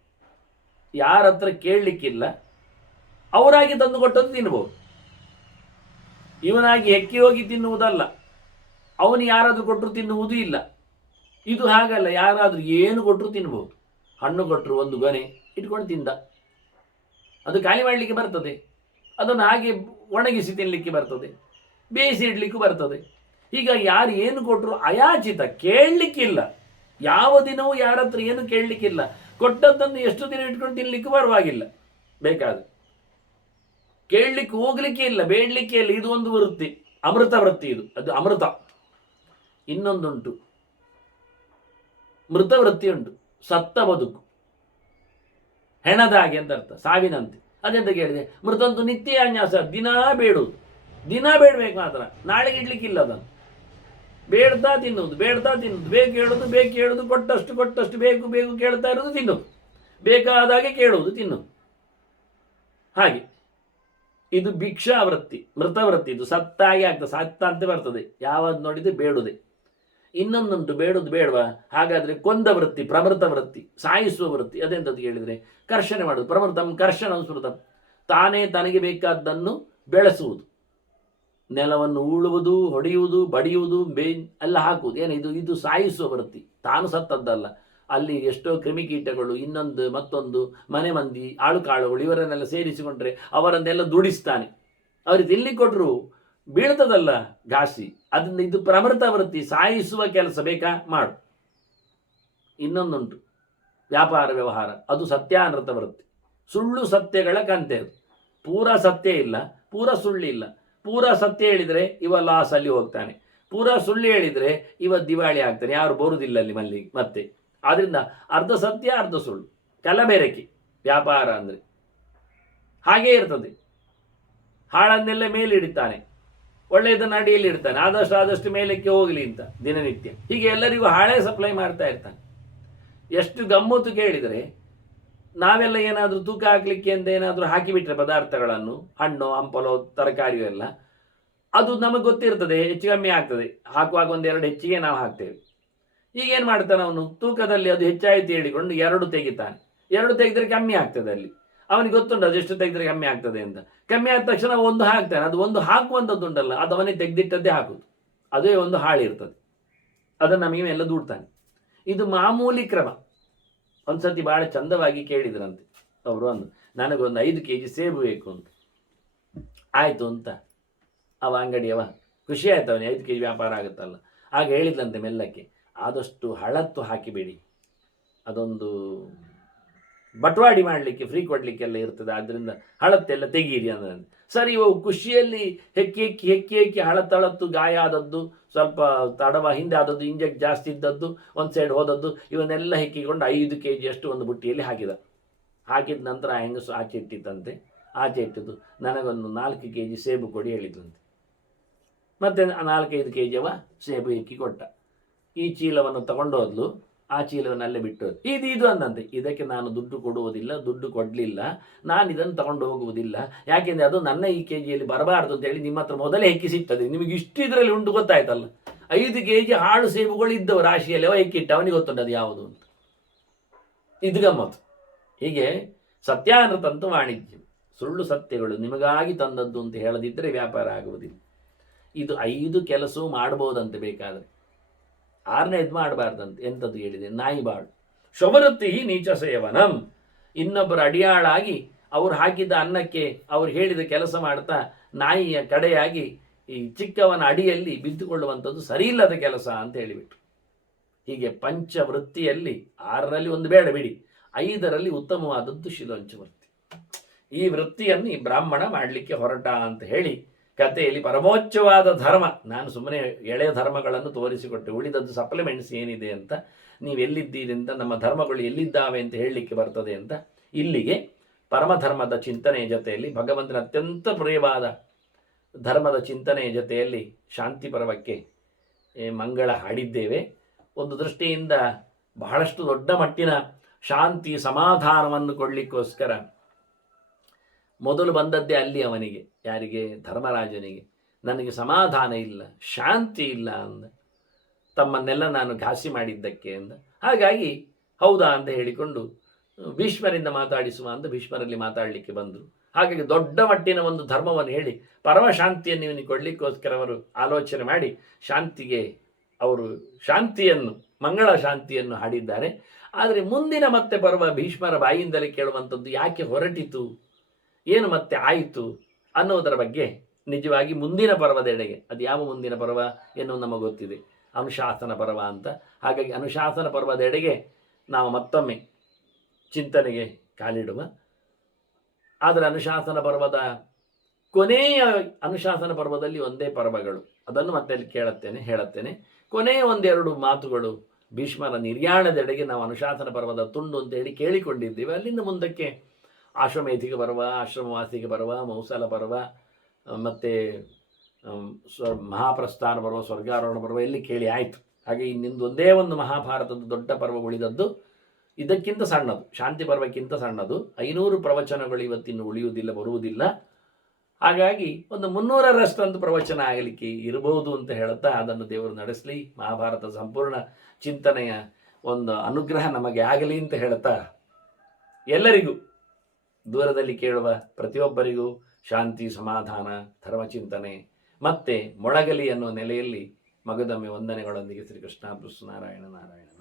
ಯಾರ ಹತ್ರ ಕೇಳಲಿಕ್ಕಿಲ್ಲ ಅವರಾಗಿ ತಂದು ಕೊಟ್ಟದ್ದು ತಿನ್ಬೋದು. ಇವನಾಗಿ ಹೆಕ್ಕಿ ಹೋಗಿ ತಿನ್ನುವುದಲ್ಲ, ಅವನು ಯಾರಾದರೂ ಕೊಟ್ಟರು ತಿನ್ನುವುದೂ ಇಲ್ಲ. ಇದು ಹಾಗಲ್ಲ, ಯಾರಾದರೂ ಏನು ಕೊಟ್ಟರು ತಿನ್ಬೋದು. ಹಣ್ಣು ಕೊಟ್ಟರು ಒಂದು ಗೊನೆ ಇಟ್ಕೊಂಡು ತಿಂದ, ಅದು ಖಾಲಿ ಮಾಡಲಿಕ್ಕೆ ಬರ್ತದೆ. ಅದನ್ನು ಹಾಗೆ ಒಣಗಿಸಿ ತಿನ್ನಲಿಕ್ಕೆ ಬರ್ತದೆ, ಬೇಯಿಸಿ ಇಡಲಿಕ್ಕೂ ಬರ್ತದೆ. ಈಗ ಯಾರು ಏನು ಕೊಟ್ಟರು ಅಯಾಚಿತ, ಕೇಳಲಿಕ್ಕಿಲ್ಲ. ಯಾವ ದಿನವೂ ಯಾರ ಹತ್ರ ಏನು ಕೇಳಲಿಕ್ಕಿಲ್ಲ. ಕೊಟ್ಟದ್ದನ್ನು ಎಷ್ಟು ದಿನ ಇಟ್ಕೊಂಡು ತಿನ್ನಲಿಕ್ಕೂ ಪರವಾಗಿಲ್ಲ, ಬೇಕಾದ್ರೆ ಕೇಳಲಿಕ್ಕೆ ಹೋಗ್ಲಿಕ್ಕೆ ಇಲ್ಲ, ಬೇಡಲಿಕ್ಕೆ ಇಲ್ಲ. ಇದು ಒಂದು ವೃತ್ತಿ, ಅಮೃತ ವೃತ್ತಿ ಇದು, ಅದು ಅಮೃತ. ಇನ್ನೊಂದುಂಟು ಮೃತ ವೃತ್ತಿ ಉಂಟು, ಸತ್ತ ಬದುಕು, ಹೆಣದ ಹಾಗೆ ಅಂತ ಅರ್ಥ, ಸಾವಿನಂತೆ. ಅದೆಂತ ಕೇಳಿದೆ? ಮೃತಂತು ನಿತ್ಯ ಅನ್ಯಾಸ, ದಿನಾ ಬೇಡುವುದು, ದಿನ ಬೇಡಬೇಕು ಮಾತ್ರ, ನಾಳೆಗೆ ಇಡ್ಲಿಕ್ಕಿಲ್ಲ. ಅದನ್ನು ಬೇಡ್ತಾ ತಿನ್ನುವುದು, ಬೇಕು ಹೇಳೋದು, ಕೊಟ್ಟಷ್ಟು ಬೇಕು ಕೇಳ್ತಾ ಇರೋದು ತಿನ್ನುವುದು. ಬೇಕಾದಾಗೆ ಕೇಳುವುದು ತಿನ್ನು. ಹಾಗೆ ಇದು ಭಿಕ್ಷಾ ವೃತ್ತಿ, ಮೃತವೃತ್ತಿ. ಇದು ಸತ್ತಾಗಿ ಆಗ್ತದೆ, ಸತ್ತ ಅಂತ ಬರ್ತದೆ, ಯಾವಾಗ ನೋಡಿದ್ರೆ ಬೇಡುದೆ. ಇನ್ನೊಂದುಂಟು ಬೇಡುದು ಬೇಡವಾ, ಹಾಗಾದ್ರೆ ಕೊಂದ ವೃತ್ತಿ, ಪ್ರಮೃತ ವೃತ್ತಿ, ಸಾಯಿಸುವ ವೃತ್ತಿ. ಅದೆಂತದ್ದು ಹೇಳಿದರೆ ಕರ್ಷಣೆ ಮಾಡುವುದು. ಪ್ರಮೃತಂ ಕರ್ಷಣ ಸ್ಮೃತಂ, ತಾನೇ ತನಗೆ ಬೇಕಾದ್ದನ್ನು ಬೆಳೆಸುವುದು, ನೆಲವನ್ನು ಉಳುವುದು, ಹೊಡೆಯುವುದು, ಬಡಿಯುವುದು, ಎಲ್ಲ ಹಾಕುವುದು. ಏನಿದು? ಇದು ಸಾಯಿಸುವ ವೃತ್ತಿ. ತಾನು ಸತ್ತದ್ದಲ್ಲ, ಅಲ್ಲಿ ಎಷ್ಟೋ ಕ್ರಿಮಿಕೀಟಗಳು, ಇನ್ನೊಂದು ಮತ್ತೊಂದು ಮನೆ ಮಂದಿ, ಆಳು ಕಾಳುಗಳು ಇವರನ್ನೆಲ್ಲ ಸೇರಿಸಿಕೊಂಡ್ರೆ ಅವರನ್ನೆಲ್ಲ ದುಡಿಸ್ತಾನೆ. ಅವ್ರಿಗೆ ತಿಲ್ಲಿ ಕೊಟ್ಟರು ಬೀಳ್ತದಲ್ಲ ಘಾಸಿ. ಅದರಿಂದ ಇದು ಪ್ರಮೃತ ವೃತ್ತಿ, ಸಾಯಿಸುವ ಕೆಲಸ ಬೇಕಾ ಮಾಡು. ಇನ್ನೊಂದುಂಟು ವ್ಯಾಪಾರ ವ್ಯವಹಾರ, ಅದು ಸತ್ಯಾನೃತ ವೃತ್ತಿ, ಸುಳ್ಳು ಸತ್ಯಗಳ ಕಂತೆ. ಅದು ಪೂರ ಸತ್ಯ ಇಲ್ಲ, ಪೂರ ಸುಳ್ಳಿಲ್ಲ. ಪೂರ ಸತ್ಯ ಹೇಳಿದರೆ ಇವ ಲಾಸ್ ಅಲ್ಲಿ ಹೋಗ್ತಾನೆ, ಪೂರ ಸುಳ್ಳು ಹೇಳಿದರೆ ಇವ ದಿವಾಳಿ ಆಗ್ತಾನೆ, ಯಾರು ಬರುವುದಿಲ್ಲ ಅಲ್ಲಿ ಮತ್ತೆ. ಆದ್ರಿಂದ ಅರ್ಧ ಸತ್ಯ ಅರ್ಧ ಸುಳ್ಳು, ಕಲಬೆರಕೆ ವ್ಯಾಪಾರ ಅಂದರೆ ಹಾಗೇ ಇರ್ತದೆ. ಹಾಳನ್ನೆಲ್ಲ ಮೇಲೆ ಇಡ್ತಾನೆ, ಒಳ್ಳೆಯದನ್ನು ಅಡಿಯಲ್ಲಿ ಇಡ್ತಾನೆ, ಆದಷ್ಟು ಮೇಲಕ್ಕೆ ಹೋಗಲಿ ಅಂತ ದಿನನಿತ್ಯ. ಹೀಗೆ ಎಲ್ಲರಿಗೂ ಹಾಳೆ ಸಪ್ಲೈ ಮಾಡ್ತಾ ಇರ್ತಾನೆ. ಎಷ್ಟು ಗಮ್ಮತ್ತು ಕೇಳಿದರೆ, ನಾವೆಲ್ಲ ಏನಾದರೂ ತೂಕ ಹಾಕಲಿಕ್ಕೆ ಅಂತ ಏನಾದರೂ ಹಾಕಿಬಿಟ್ರೆ ಪದಾರ್ಥಗಳನ್ನು, ಹಣ್ಣು ಹಂಪಲು ತರಕಾರಿಯು ಎಲ್ಲ, ಅದು ನಮಗೆ ಗೊತ್ತಿರ್ತದೆ ಹೆಚ್ಚು ಕಮ್ಮಿ ಆಗ್ತದೆ. ಹಾಕುವಾಗ ಒಂದೆರಡು ಹೆಚ್ಚಿಗೆ ನಾವು ಹಾಕ್ತೇವೆ. ಈಗೇನು ಮಾಡ್ತಾನೆ ಅವನು, ತೂಕದಲ್ಲಿ ಅದು ಹೆಚ್ಚಾಯಿತು ಹೇಳಿಕೊಂಡು 2 ತೆಗಿತಾನೆ. 2 ತೆಗೆದ್ರೆ ಕಮ್ಮಿ ಆಗ್ತದೆ. ಅಲ್ಲಿ ಅವನಿಗೆ ಗೊತ್ತುಂಟು ಅದೆಷ್ಟು ತೆಗೆದ್ರೆ ಕಮ್ಮಿ ಆಗ್ತದೆ ಅಂತ. ಕಮ್ಮಿ ಆದ ತಕ್ಷಣ 1 ಹಾಕ್ತಾನೆ. ಅದು 1 ಹಾಕುವಂಥದ್ದುಂಟಲ್ಲ, ಅದು ಅವನಿಗೆ ತೆಗೆದಿಟ್ಟದ್ದೇ ಹಾಕುದು, ಅದೇ ಒಂದು ಹಾಳಿರ್ತದೆ. ಅದನ್ನು ನಮಗೆ ಎಲ್ಲ ದೂಡ್ತಾನೆ. ಇದು ಮಾಮೂಲಿ ಕ್ರಮ. ಒಂದ್ಸತಿ ಭಾಳ ಚಂದವಾಗಿ ಕೇಳಿದ್ರಂತೆ ಅವರು, ನನಗೊಂದು 5 kg ಸೇಬು ಬೇಕು ಅಂತ. ಆಯಿತು ಅಂತ ಅವ ಅಂಗಡಿಯವ ಖುಷಿ ಆಯ್ತು, ಅವನಿಗೆ 5 kg ವ್ಯಾಪಾರ ಆಗುತ್ತಲ್ಲ. ಆಗ ಹೇಳಿದ್ಲಂತೆ ಮೆಲ್ಲಕ್ಕೆ, ಆದಷ್ಟು ಹಳತ್ತು ಹಾಕಿಬೇಡಿ, ಅದೊಂದು ಬಟವಾಡಿ ಮಾಡಲಿಕ್ಕೆ ಫ್ರೀ ಕೊಡಲಿಕ್ಕೆಲ್ಲ ಇರ್ತದೆ, ಆದ್ದರಿಂದ ಹಳತ್ತೆಲ್ಲ ತೆಗೀರಿ ಅಂದ್ರೆ. ಸರಿ, ಇವು ಖುಷಿಯಲ್ಲಿ ಹೆಕ್ಕಿ ಹಳತ್ತು ಗಾಯ ಆದದ್ದು, ಸ್ವಲ್ಪ ತಡವ ಹಿಂದೆ ಆದದ್ದು, ಇಂಜೆಕ್ಟ್ ಜಾಸ್ತಿ ಇದ್ದದ್ದು, ಒಂದು ಸೈಡ್ ಹೋದದ್ದು, ಇವನ್ನೆಲ್ಲ ಹೆಕ್ಕಿಕೊಂಡು 5 kg ಅಷ್ಟು ಒಂದು ಬುಟ್ಟಿಯಲ್ಲಿ ಹಾಕಿದ ನಂತರ ಹೆಂಗಸು ಆಚೆ ಇಟ್ಟಿತ್ತಂತೆ. ಆಚೆ ಇಟ್ಟಿದ್ದು, ನನಗೊಂದು 4 kg ಸೇಬು ಕೊಡಿ ಹೇಳಿದ್ದಂತೆ. ಮತ್ತೆ 4-5 kg ಅವ ಸೇಬು ಹೆಕ್ಕಿ ಕೊಟ್ಟ. ಈ ಚೀಲವನ್ನು ತಗೊಂಡು ಹೋದ್ಲು, ಆ ಚೀಲವನ್ನು ಅಲ್ಲೇ ಬಿಟ್ಟು ಇದು ಅಂದಂತೆ, ಇದಕ್ಕೆ ನಾನು ದುಡ್ಡು ಕೊಡುವುದಿಲ್ಲ, ದುಡ್ಡು ಕೊಡಲಿಲ್ಲ, ನಾನು ಇದನ್ನು ತಗೊಂಡು ಹೋಗುವುದಿಲ್ಲ, ಯಾಕೆಂದರೆ ಅದು ನನ್ನ ಈ KGಯಲ್ಲಿ ಬರಬಾರ್ದು ಅಂತೇಳಿ ನಿಮ್ಮ ಹತ್ರ ಮೊದಲೇ ಹೆಕ್ಕಿಸಿಟ್ಟದೆ. ನಿಮಗೆ ಇಷ್ಟು ಇದರಲ್ಲಿ ಉಂಟು ಗೊತ್ತಾಯ್ತಲ್ಲ. 5 kg ಹಾಳು ಸೇಬುಗಳು ಇದ್ದವು ರಾಶಿಯಲ್ಲಿ, ಅವ ಹೆಕ್ಕಿಟ್ಟ, ಅವನಿಗೆ ಗೊತ್ತುಂಟು ಅದು ಯಾವುದು ಅಂತ. ಇದು ಗಮ್ಮತ್ತು. ಹೀಗೆ ಸತ್ಯಾನೃತಂತು ವಾಣಿಜ್ಯ, ಸುಳ್ಳು ಸತ್ಯಗಳು ನಿಮಗಾಗಿ ತಂದದ್ದು ಅಂತ ಹೇಳದಿದ್ದರೆ ವ್ಯಾಪಾರ ಆಗುವುದಿಲ್ಲ. ಇದು 5 ಕೆಲಸವೂ ಮಾಡ್ಬೋದಂತೆ ಬೇಕಾದರೆ, 6ನೇದು ಮಾಡಬಾರ್ದಂತೆ. ಎಂಥದ್ದು ಹೇಳಿದೆ? ನಾಯಿ ಬಾಳು. ಶವವೃತ್ತಿ ನೀಚ ಸೇವನಂ, ಇನ್ನೊಬ್ಬರ ಅಡಿಯಾಳಾಗಿ ಅವ್ರು ಹಾಕಿದ್ದ ಅನ್ನಕ್ಕೆ ಅವ್ರು ಹೇಳಿದ ಕೆಲಸ ಮಾಡ್ತಾ ನಾಯಿಯ ಕಡೆಯಾಗಿ ಈ ಚಿಕ್ಕವನ ಅಡಿಯಲ್ಲಿ ಬಿದ್ದುಕೊಳ್ಳುವಂಥದ್ದು ಸರಿಯಿಲ್ಲದ ಕೆಲಸ ಅಂತ ಹೇಳಿಬಿಟ್ರು. ಹೀಗೆ ಪಂಚವೃತ್ತಿಯಲ್ಲಿ 6ರಲ್ಲಿ ಒಂದು ಬೇಡ ಬಿಡಿ, 5ರಲ್ಲಿ ಉತ್ತಮವಾದದ್ದು ಶಿಲೋಂಚ ವೃತ್ತಿ. ಈ ವೃತ್ತಿಯನ್ನು ಈ ಬ್ರಾಹ್ಮಣ ಮಾಡಲಿಕ್ಕೆ ಹೊರಟ ಅಂತ ಹೇಳಿ ಕಥೆಯಲ್ಲಿ ಪರಮೋಚ್ಚವಾದ ಧರ್ಮ. ನಾನು ಸುಮ್ಮನೆ ಎಳೆಯ ಧರ್ಮಗಳನ್ನು ತೋರಿಸಿಕೊಟ್ಟೆ, ಉಳಿದದ್ದು ಸಪ್ಲಿಮೆಂಟ್ಸ್ ಏನಿದೆ ಅಂತ, ನೀವೆಲ್ಲಿದ್ದೀರಿ ಅಂತ, ನಮ್ಮ ಧರ್ಮಗಳು ಎಲ್ಲಿದ್ದಾವೆ ಅಂತ ಹೇಳಲಿಕ್ಕೆ ಬರ್ತದೆ ಅಂತ. ಇಲ್ಲಿಗೆ ಪರಮಧರ್ಮದ ಚಿಂತನೆಯ ಜೊತೆಯಲ್ಲಿ, ಭಗವಂತನ ಅತ್ಯಂತ ಪ್ರಿಯವಾದ ಧರ್ಮದ ಚಿಂತನೆಯ ಜೊತೆಯಲ್ಲಿ ಶಾಂತಿ ಪರ್ವಕ್ಕೆ ಮಂಗಳ ಹಾಡಿದ್ದೇವೆ. ಒಂದು ದೃಷ್ಟಿಯಿಂದ ಬಹಳಷ್ಟು ದೊಡ್ಡ ಮಟ್ಟಿನ ಶಾಂತಿ ಸಮಾಧಾನವನ್ನು ಕೊಡಲಿಕ್ಕೋಸ್ಕರ ಮೊದಲು ಬಂದದ್ದೇ ಅಲ್ಲಿ ಅವನಿಗೆ. ಯಾರಿಗೆ? ಧರ್ಮರಾಜನಿಗೆ. ನನಗೆ ಸಮಾಧಾನ ಇಲ್ಲ, ಶಾಂತಿ ಇಲ್ಲ ಅಂದ, ತಮ್ಮನ್ನೆಲ್ಲ ನಾನು ಘಾಸಿ ಮಾಡಿದ್ದಕ್ಕೆ ಅಂದ. ಹಾಗಾಗಿ ಹೌದಾ ಅಂತ ಹೇಳಿಕೊಂಡು ಭೀಷ್ಮರಿಂದ ಮಾತಾಡಿಸುವ ಅಂತ ಭೀಷ್ಮರಲ್ಲಿ ಮಾತಾಡಲಿಕ್ಕೆ ಬಂದರು. ಹಾಗಾಗಿ ದೊಡ್ಡ ಮಟ್ಟಿನ ಒಂದು ಧರ್ಮವನ್ನು ಹೇಳಿ ಪರಮಶಾಂತಿಯನ್ನು ಇವನಿಗೆ ಕೊಡಲಿಕ್ಕೋಸ್ಕರ ಅವರು ಆಲೋಚನೆ ಮಾಡಿ ಶಾಂತಿಗೆ ಅವರು ಶಾಂತಿಯನ್ನು, ಮಂಗಳ ಶಾಂತಿಯನ್ನು ಹಾಡಿದ್ದಾರೆ. ಆದರೆ ಮುಂದಿನ ಮತ್ತೆ ಪರ್ವ ಭೀಷ್ಮರ ಬಾಯಿಂದಲೇ ಕೇಳುವಂಥದ್ದು, ಯಾಕೆ ಹೊರಟಿತು, ಏನು ಮತ್ತೆ ಆಯಿತು ಅನ್ನೋದರ ಬಗ್ಗೆ ನಿಜವಾಗಿ ಮುಂದಿನ ಪರ್ವದೆಡೆಗೆ, ಅದು ಯಾವ ಮುಂದಿನ ಪರ್ವ ಎನ್ನುವುದು ನಮಗೆ ಗೊತ್ತಿದೆ, ಅನುಶಾಸನ ಪರ್ವ ಅಂತ. ಹಾಗಾಗಿ ಅನುಶಾಸನ ಪರ್ವದೆಡೆಗೆ ನಾವು ಮತ್ತೊಮ್ಮೆ ಚಿಂತನೆಗೆ ಕಾಲಿಡುವ. ಆದರೆ ಅನುಶಾಸನ ಪರ್ವದ ಕೊನೆಯ ಅನುಶಾಸನ ಪರ್ವದಲ್ಲಿ ಒಂದೇ ಪರ್ವಗಳು, ಅದನ್ನು ಮತ್ತೆ ಅಲ್ಲಿ ಹೇಳುತ್ತೇನೆ. ಕೊನೆಯ 1-2 ಮಾತುಗಳು ಭೀಷ್ಮರ ನಿರ್ಯಾಣದೆಡೆಗೆ ನಾವು ಅನುಶಾಸನ ಪರ್ವದ ತುಂಡು ಅಂತೇಳಿ ಕೇಳಿಕೊಂಡಿದ್ದೇವೆ. ಅಲ್ಲಿಂದ ಮುಂದಕ್ಕೆ ಆಶ್ವಮೇಧಿಗೆ ಪರ್ವ, ಆಶ್ರಮವಾಸಿಗೆ ಪರ್ವ, ಮೌಸಲ ಪರ್ವ, ಮತ್ತು ಮಹಾಪ್ರಸ್ಥಾನ ಪರ್ವ, ಸ್ವರ್ಗಾರೋಹಣ ಪರ್ವ ಎಲ್ಲಿ ಕೇಳಿ ಆಯಿತು. ಹಾಗೆ ಇನ್ನೊಂದು ಒಂದೇ ಒಂದು ಮಹಾಭಾರತದ ದೊಡ್ಡ ಪರ್ವ ಉಳಿದದ್ದು ಇದಕ್ಕಿಂತ ಸಣ್ಣದು, ಶಾಂತಿ ಪರ್ವಕ್ಕಿಂತ ಸಣ್ಣದು. 500 ಪ್ರವಚನಗಳು ಇವತ್ತಿನ್ನು ಉಳಿಯುವುದಿಲ್ಲ, ಬರುವುದಿಲ್ಲ. ಹಾಗಾಗಿ ಒಂದು 300ರಷ್ಟಂತೂ ಪ್ರವಚನ ಆಗಲಿಕ್ಕೆ ಇರಬಹುದು ಅಂತ ಹೇಳುತ್ತಾ ಅದನ್ನು ದೇವರು ನಡೆಸಲಿ. ಮಹಾಭಾರತ ಸಂಪೂರ್ಣ ಚಿಂತನೆಯ ಒಂದು ಅನುಗ್ರಹ ನಮಗೆ ಆಗಲಿ ಅಂತ ಹೇಳುತ್ತಾ, ಎಲ್ಲರಿಗೂ ದೂರದಲ್ಲಿ ಕೇಳುವ ಪ್ರತಿಯೊಬ್ಬರಿಗೂ ಶಾಂತಿ, ಸಮಾಧಾನ, ಧರ್ಮಚಿಂತನೆ ಮತ್ತೆ ಮೊಳಗಲಿ ಅನ್ನುವ ನೆಲೆಯಲ್ಲಿ ಮಗದೊಮ್ಮೆ ವಂದನೆಗಳೊಂದಿಗೆ ಶ್ರೀಕೃಷ್ಣ ನಾರಾಯಣ ನಾರಾಯಣ.